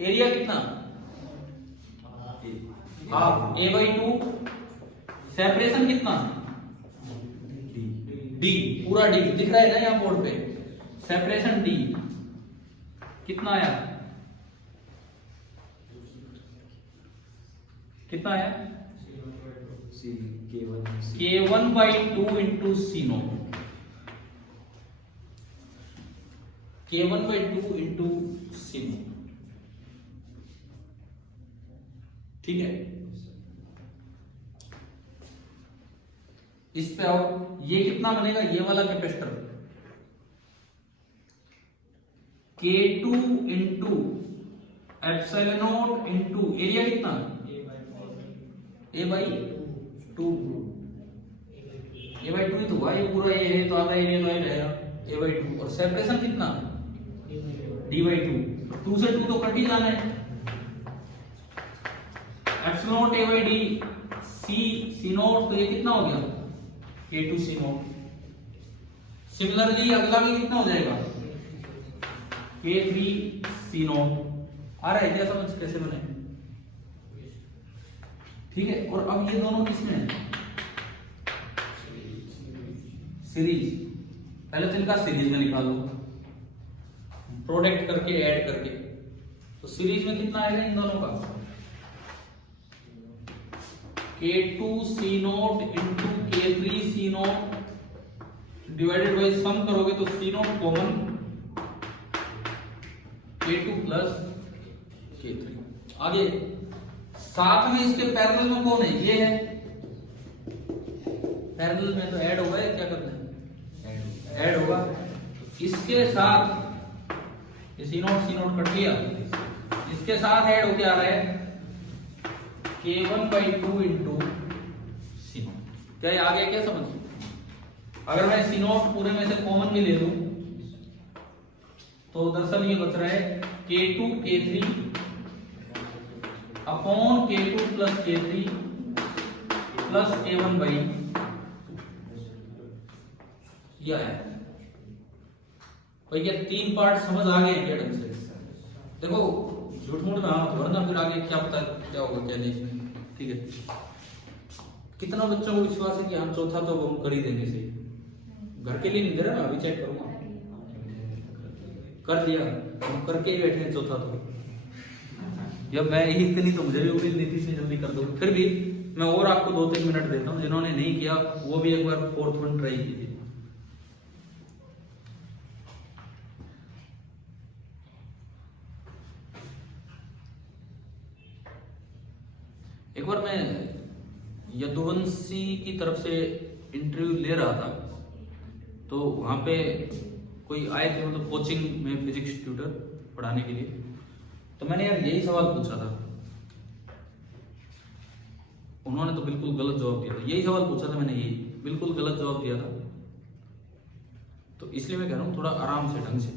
area कितना हाफ A/2, सेपरेशन कितना D, पूरा D दिख रहा है ना यहाँ बोर्ड पे, सेपरेशन D कितना आया, कितना आया K1/2 into C0, K1/2 into C0। ठीक है, इस पे आओ। ये कितना बनेगा, ये वाला capacitor K2 into epsilon not into area कितना A/2 ही तो हुआ, ये पूरा ये है तो आधा एरिया तो ही रहेगा A/2, और सेपरेशन कितना D/2, 2 से 2 तो कट ही जाना है, एप्सिलॉन नॉट A/D C0, तो ये कितना हो गया K2 C0। सिमिलरली अगला भी कितना हो जाएगा K3 C0। आ रहा है क्या समझ कैसे बने, ठीक है। और अब ये दोनों किसमें है, सीरीज, पहले तो इनका सीरीज में निकालो, प्रोडक्ट करके ऐड करके, तो सीरीज में कितना आएगा इन दोनों का K2 C0 into K3 C0 divided by some करोगे तो C0 common, K2 plus K3। आगे साथ में इसके पैरेलल में कौन है, ये है, पैरेलल में तो ऐड होगा, क्या करना है ऐड होगा, इसके साथ ये C0 कट गया, इसके साथ ऐड होके आ रहा है K1/2 इंटू C0। क्या ये आ गया क्या समझ, अगर मैं C0 पूरे में से कॉमन भी ले लूं तो दरअसल ये बच रहा है K2 K3 upon K2 plus K3 plus K1/2, यह है भैया। 3 पार्ट समझ आ गए क्या ढंग से, देखो झूठ मूठ में मत वरना फिर आगे क्या पता क्या होगा क्या नहीं इसमें, ठीक है। कितना बच्चों को विश्वास है कि हम चौथा तो हम कर ही देंगे सही, घर के लिए नहीं दे रहा ना, अभी चेक करूंगा, कर दिया हम करके ही बैठे हैं चौथा तो, जब मैं यही इतनी तो मुझे भी उम्मीद नहीं थी इतनी जल्दी कर दूंगा। फिर भी मैं और आपको 2-3 मिनट देता हूँ, जिन्होंने नहीं किया वो भी एक बार 4th वन ट्राई कीजिए। एक बार मैं यदुवंशी की तरफ से इंटरव्यू ले रहा था, तो वहां पे कोई आए थे, मतलब कोचिंग में फिजिक्स ट्यूटर पढ़ाने के लिए, तो मैंने यार यही सवाल पूछा था, उन्होंने तो बिल्कुल गलत जवाब दिया था। यही सवाल पूछा था मैंने, यही बिल्कुल गलत जवाब दिया था। तो इसलिए मैं कह रहा हूँ थोड़ा आराम से ढंग से,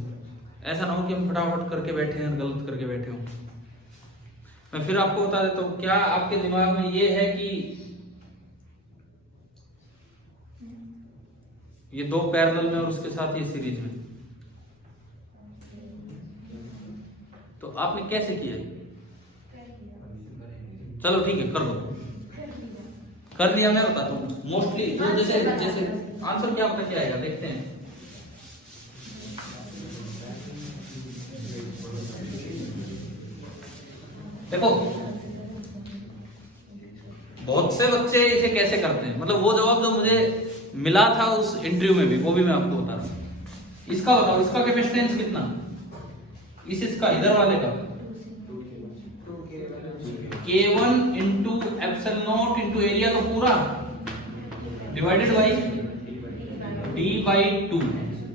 ऐसा ना हो कि हम फटाफट करके बैठे हैं और गलत करके बैठे हों। मैं फिर आपको बता देता हूँ, क्या आपके दिमाग में ये है कि ये 2 पैरेलल में और उसके साथ ये सीरीज में, तो आपने कैसे किया? चलो ठीक है, कर दो, कर लिया। मैं बताता हूँ मोस्टली जो जैसे जैसे आंसर क्या पता क्या आएगा, देखते हैं। देखो बहुत से बच्चे इसे कैसे करते हैं, मतलब वो जवाब जो मुझे मिला था उस इंटरव्यू में भी, वो भी मैं आपको बता रहा हूं। इसका बताओ, इसका कैपेसिटेंस कितना, इसका इधर वाले का K1 into epsilon not into area तो पूरा डिवाइडेड बाई D/2।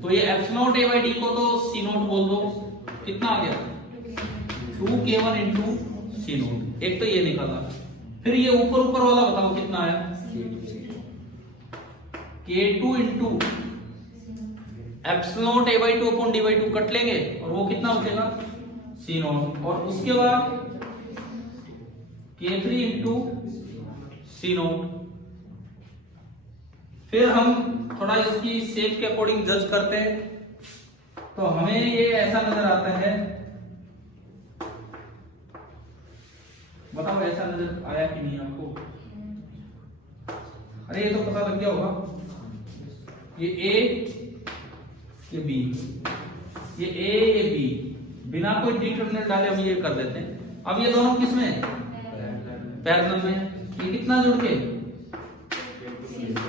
तो ये एप्सिलॉन नॉट A/D को तो C0 बोल दो, कितना आ गया 2K1 इंटू C0। एक तो ये निकाला, फिर ये ऊपर ऊपर वाला बताओ कितना आया, K2 into epsilon A by two upon D by two cut लेंगे और वो कितना बचेगा सी नॉट, और उसके बाद K3 इंटू सी नॉट। फिर हम थोड़ा इसकी शेप के अकॉर्डिंग जज करते हैं, तो हमें ये ऐसा नजर आता है, बताओ ऐसा नजर आया कि नहीं आपको? अरे ये तो पता लग गया होगा, ये A ये B, ये A ये B, बिना कोई डी टर्मिनल डाले हम ये कर देते हैं। अब ये दोनों किस में पैरेलल में, ये कितना जुड़ के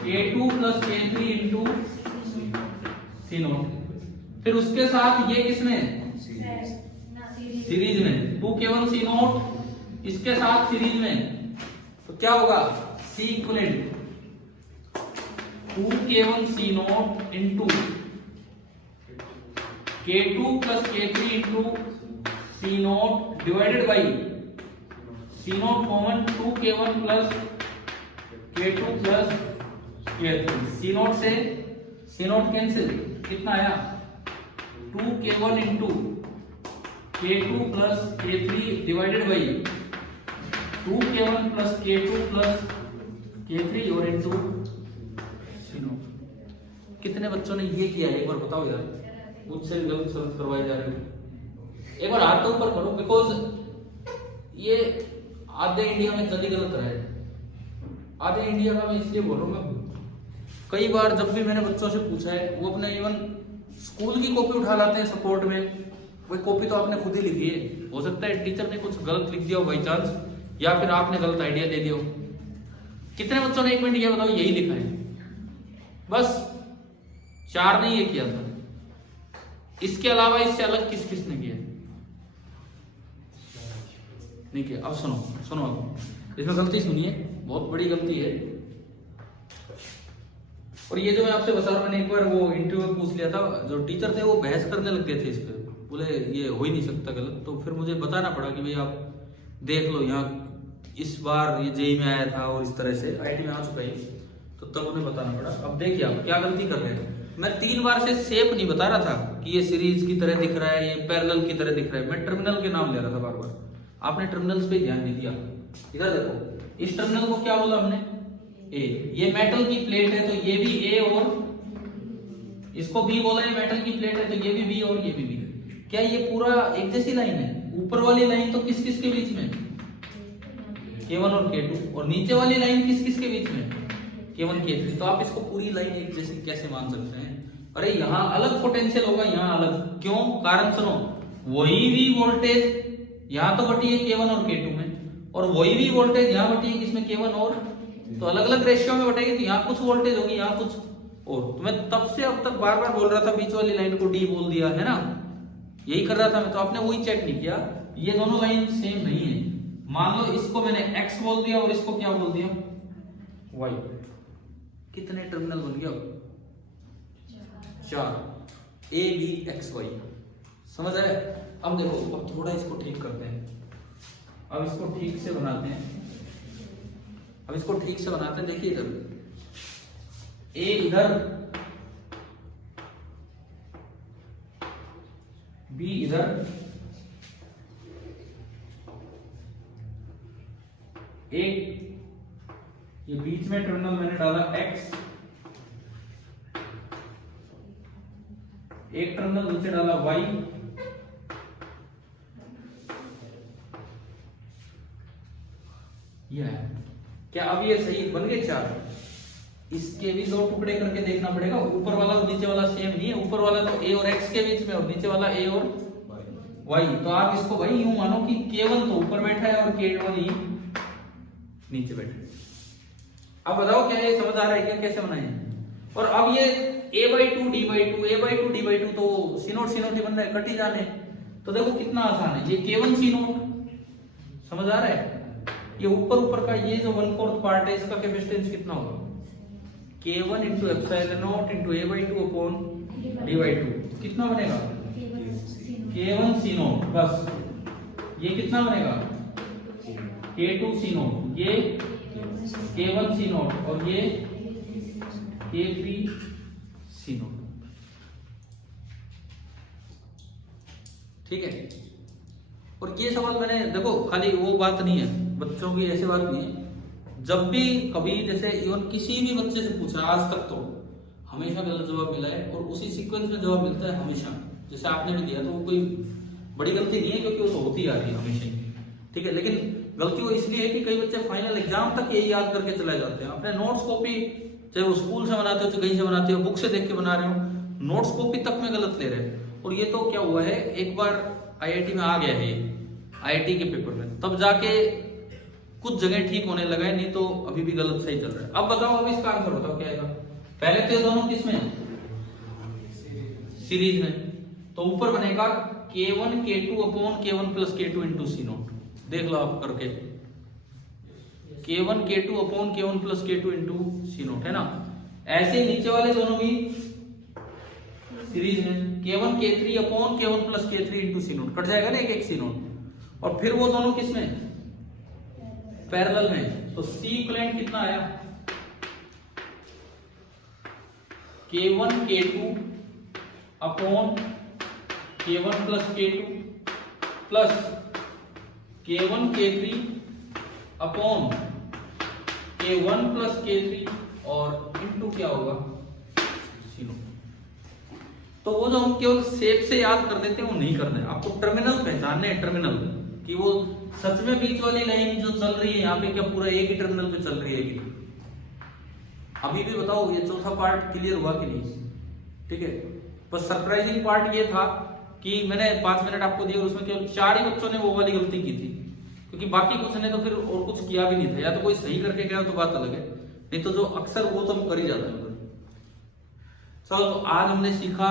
K2 plus K3 into C not, फिर उसके साथ ये किसमें सीरीज में 2K1 सी नॉट, इसके साथ सीरीज में, तो क्या होगा C equivalent 2K1 C naught into K2 plus K3 into C naught divided by C naught common 2K1 plus K2 plus K3, C naught से सी नॉट कैंसिल, कितना आया 2K1 into K2 plus K3 divided by 2K1 plus K2 plus K3 और into C not. कितने बच्चों ने ये किया है एक बार बताओ यार, मुझसे गलत सलत करवाए जा रहे हो, एक बार हाथ तो ऊपर करो, बिकॉज ये आधे इंडिया में जल्दी गलत रहा है, आधे इंडिया का मैं इसलिए बोल रहा हूँ, मैं कई बार जब भी मैंने बच्चों से पूछा है, वो अपने इवन स्कूल की कॉपी उठा लाते हैं सपोर्ट में, वही कॉपी तो आपने खुद ही लिखी है, हो सकता है टीचर ने कुछ गलत लिख दिया हो बाई चांस, या फिर आपने गलत आइडिया दे दिया हो। कितने बच्चों ने एक मिनट ये बताओ यही लिखा है, बस 4 ने ये किया था, इसके अलावा इससे अलग किस किस ने किया नहीं किया? अब सुनो सुनो, अब इसमें गलती सुनिए, बहुत बड़ी गलती है, और ये जो मैं आपसे बता रहा हूं, मैंने एक बार वो इंटरव्यू में पूछ लिया था, जो टीचर थे वो बहस करने लग गए थे इस पे, बोले ये हो ही नहीं सकता गलत, तो फिर मुझे बताना पड़ा कि भाई आप देख लो, यहाँ इस बार ये जेई में आया था और इस तरह से आईटी में आ चुका है, तो तब उन्हें बताना पड़ा। अब देखिए आप क्या गलती कर रहे हैं, मैं 3 बार से शेप नहीं बता रहा था कि ये सीरीज की तरह दिख रहा है, ये पैरेलल की तरह दिख रहा है, मैं टर्मिनल के नाम ले रहा था बार बार, आपने टर्मिनल्स पे ध्यान नहीं दिया। इधर देखो, इस टर्मिनल को क्या बोला हमने ए, ये मेटल की प्लेट है तो ये भी ए, और इसको बी बोला, ये मेटल की प्लेट है तो ये भी बी और ये भी बी। क्या ये पूरा एक जैसी लाइन है? ऊपर वाली लाइन तो किस किस के बीच में K1 और K2, और नीचे वाली लाइन किस किस के बीच में K1 K3, तो आप इसको पूरी लाइन एक जैसी कैसे मान सकते हैं? अरे यहाँ अलग पोटेंशियल होगा, यहाँ अलग, क्यों? कारण सुनो, वही भी वोल्टेज यहाँ तो बटी है K1 और K2 में, और वही भी वोल्टेज यहाँ बटी है किसमें K1 और, तो अलग अलग रेशियो में बटेगी, तो यहाँ कुछ वोल्टेज होगी, यहाँ कुछ और। तो मैं तब से अब तक बार बार बोल रहा था, बीच वाली लाइन को डी बोल दिया है ना, यही कर रहा था मैं, तो आपने वही चेक नहीं किया, ये दोनों लाइन सेम नहीं है। मान लो इसको मैंने x बोल दिया और इसको क्या बोल दिया y, कितने टर्मिनल बन गया? 4, a b x y, समझ आया? अब देखो, अब थोड़ा इसको ठीक करते हैं, अब इसको ठीक से बनाते हैं, अब इसको ठीक से बनाते हैं। देखिए इधर a इधर, b इधर, एक ये बीच में टर्मिनल मैंने डाला x, एक टर्मिनल नीचे डाला y, ये है क्या? अब ये सही बन गए 4। इसके भी 2 टुकड़े करके देखना पड़ेगा, ऊपर वाला और नीचे वाला सेम नहीं है, ऊपर वाला तो a और x के बीच में, और नीचे वाला a और y। तो आप इसको भाई यूं मानो कि K1 तो ऊपर बैठा है और K1 ही नीचे बैठे। अब बताओ क्या ये समझ आ रहा है क्या, कैसे बनाए? और अब ये a/2 d/2, a/2 d/2 तो C0 ही बन रहा है, कट ही जाने। तो देखो कितना आसान है, ये K1 C0 समझ आ रहा है? ये ऊपर का ये जो 1/4 पार्ट है, इसका कैपेसिटेंस कितना होगा? K1 into epsilon not into a/2 upon d/2, कितना बनेगा? K1 C0, बस ये कितना बनेगा? K2 C0, ये K1 C0 और ये K3 C0। ठीक है। और ये सवाल मैंने देखो खाली वो बात नहीं है, बच्चों की ऐसी बात नहीं है, जब भी कभी जैसे इवन किसी भी बच्चे से पूछा आज तक तो हमेशा गलत जवाब मिला है, और उसी सीक्वेंस में जवाब मिलता है हमेशा, जैसे आपने भी दिया, तो वो कोई बड़ी गलती नहीं है क्योंकि वो तो होती आ रही है हमेशा ही, ठीक है। लेकिन गलती वो इसलिए है कि कई बच्चे फाइनल एग्जाम तक यही याद करके चले जाते हैं, अपने नोट्स कॉपी चाहे वो स्कूल से बनाते हो चाहे कहीं से बनाते हो, बुक से देख के बना रहे हो, नोट्स कॉपी तक में गलत ले रहे हैं। और ये तो क्या हुआ है, एक बार आईआईटी में आ गया है, आईआईटी के पेपर में, तब जाके कुछ जगह ठीक होने लगा है, नहीं तो अभी भी गलत सही चल रहा है। अब बताओ, अब इसका आंसर बताओ क्या आएगा। पहले तो ये दोनों किसमें, सीरीज में, तो ऊपर बनेगा k1 k2 upon k1 plus k2 into C naught. देख लो आप करके, k1 k2 upon k1 plus k2 into C naught, है ना। ऐसे नीचे वाले दोनों भी सीरीज में, k1 k3 upon k1 plus k3 into C naught, cut जाएगा ना एक एक सी नोट। और फिर वो दोनों किसमें, पैरेलल में, तो सी इक्विवेलेंट कितना आया, k1 k2 upon k1 plus k2 plus k1 k3 upon k1 plus k3 और इंटू क्या होगा, सी नोट। तो वो जो हम केवल शेप से याद कर देते हैं वो नहीं करना है, आपको टर्मिनल पहचानने हैं, टर्मिनल कि वो सच में बीच वाली लाइन जो चल रही है यहाँ पे क्या पूरा एक ही टर्मिनल पे चल रही है कि अभी भी बताओ, ये चौथा पार्ट क्लियर हुआ कि नहीं, ठीक है। बस सरप्राइजिंग पार्ट ये था कि मैंने 5 मिनट आपको दिए और उसमें केवल 4 ही बच्चों ने वो वाली गलती की थी, क्योंकि बाकी कुछ ने तो फिर और कुछ किया भी नहीं था, या तो कोई सही करके गया तो बात अलग है, नहीं तो जो अक्सर वो तो हम कर ही जाते हैं। चलो, तो आज हमने सीखा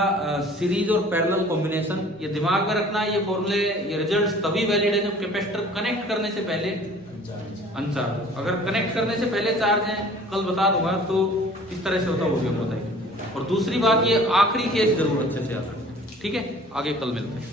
सीरीज और पैरेलल कॉम्बिनेशन। ये दिमाग में रखना, ये फॉर्मूले, ये रिजल्ट्स तभी वैलिड है जब कैपेसिटर कनेक्ट करने से पहले अनचार्ज, अगर कनेक्ट करने से पहले चार्ज है, कल बता दूंगा तो किस तरह से होता है वो भी हम बताएंगे। और दूसरी बात, ये आखिरी केस जरूर अच्छे से याद रखें, ठीक है। आगे कल मिलते हैं।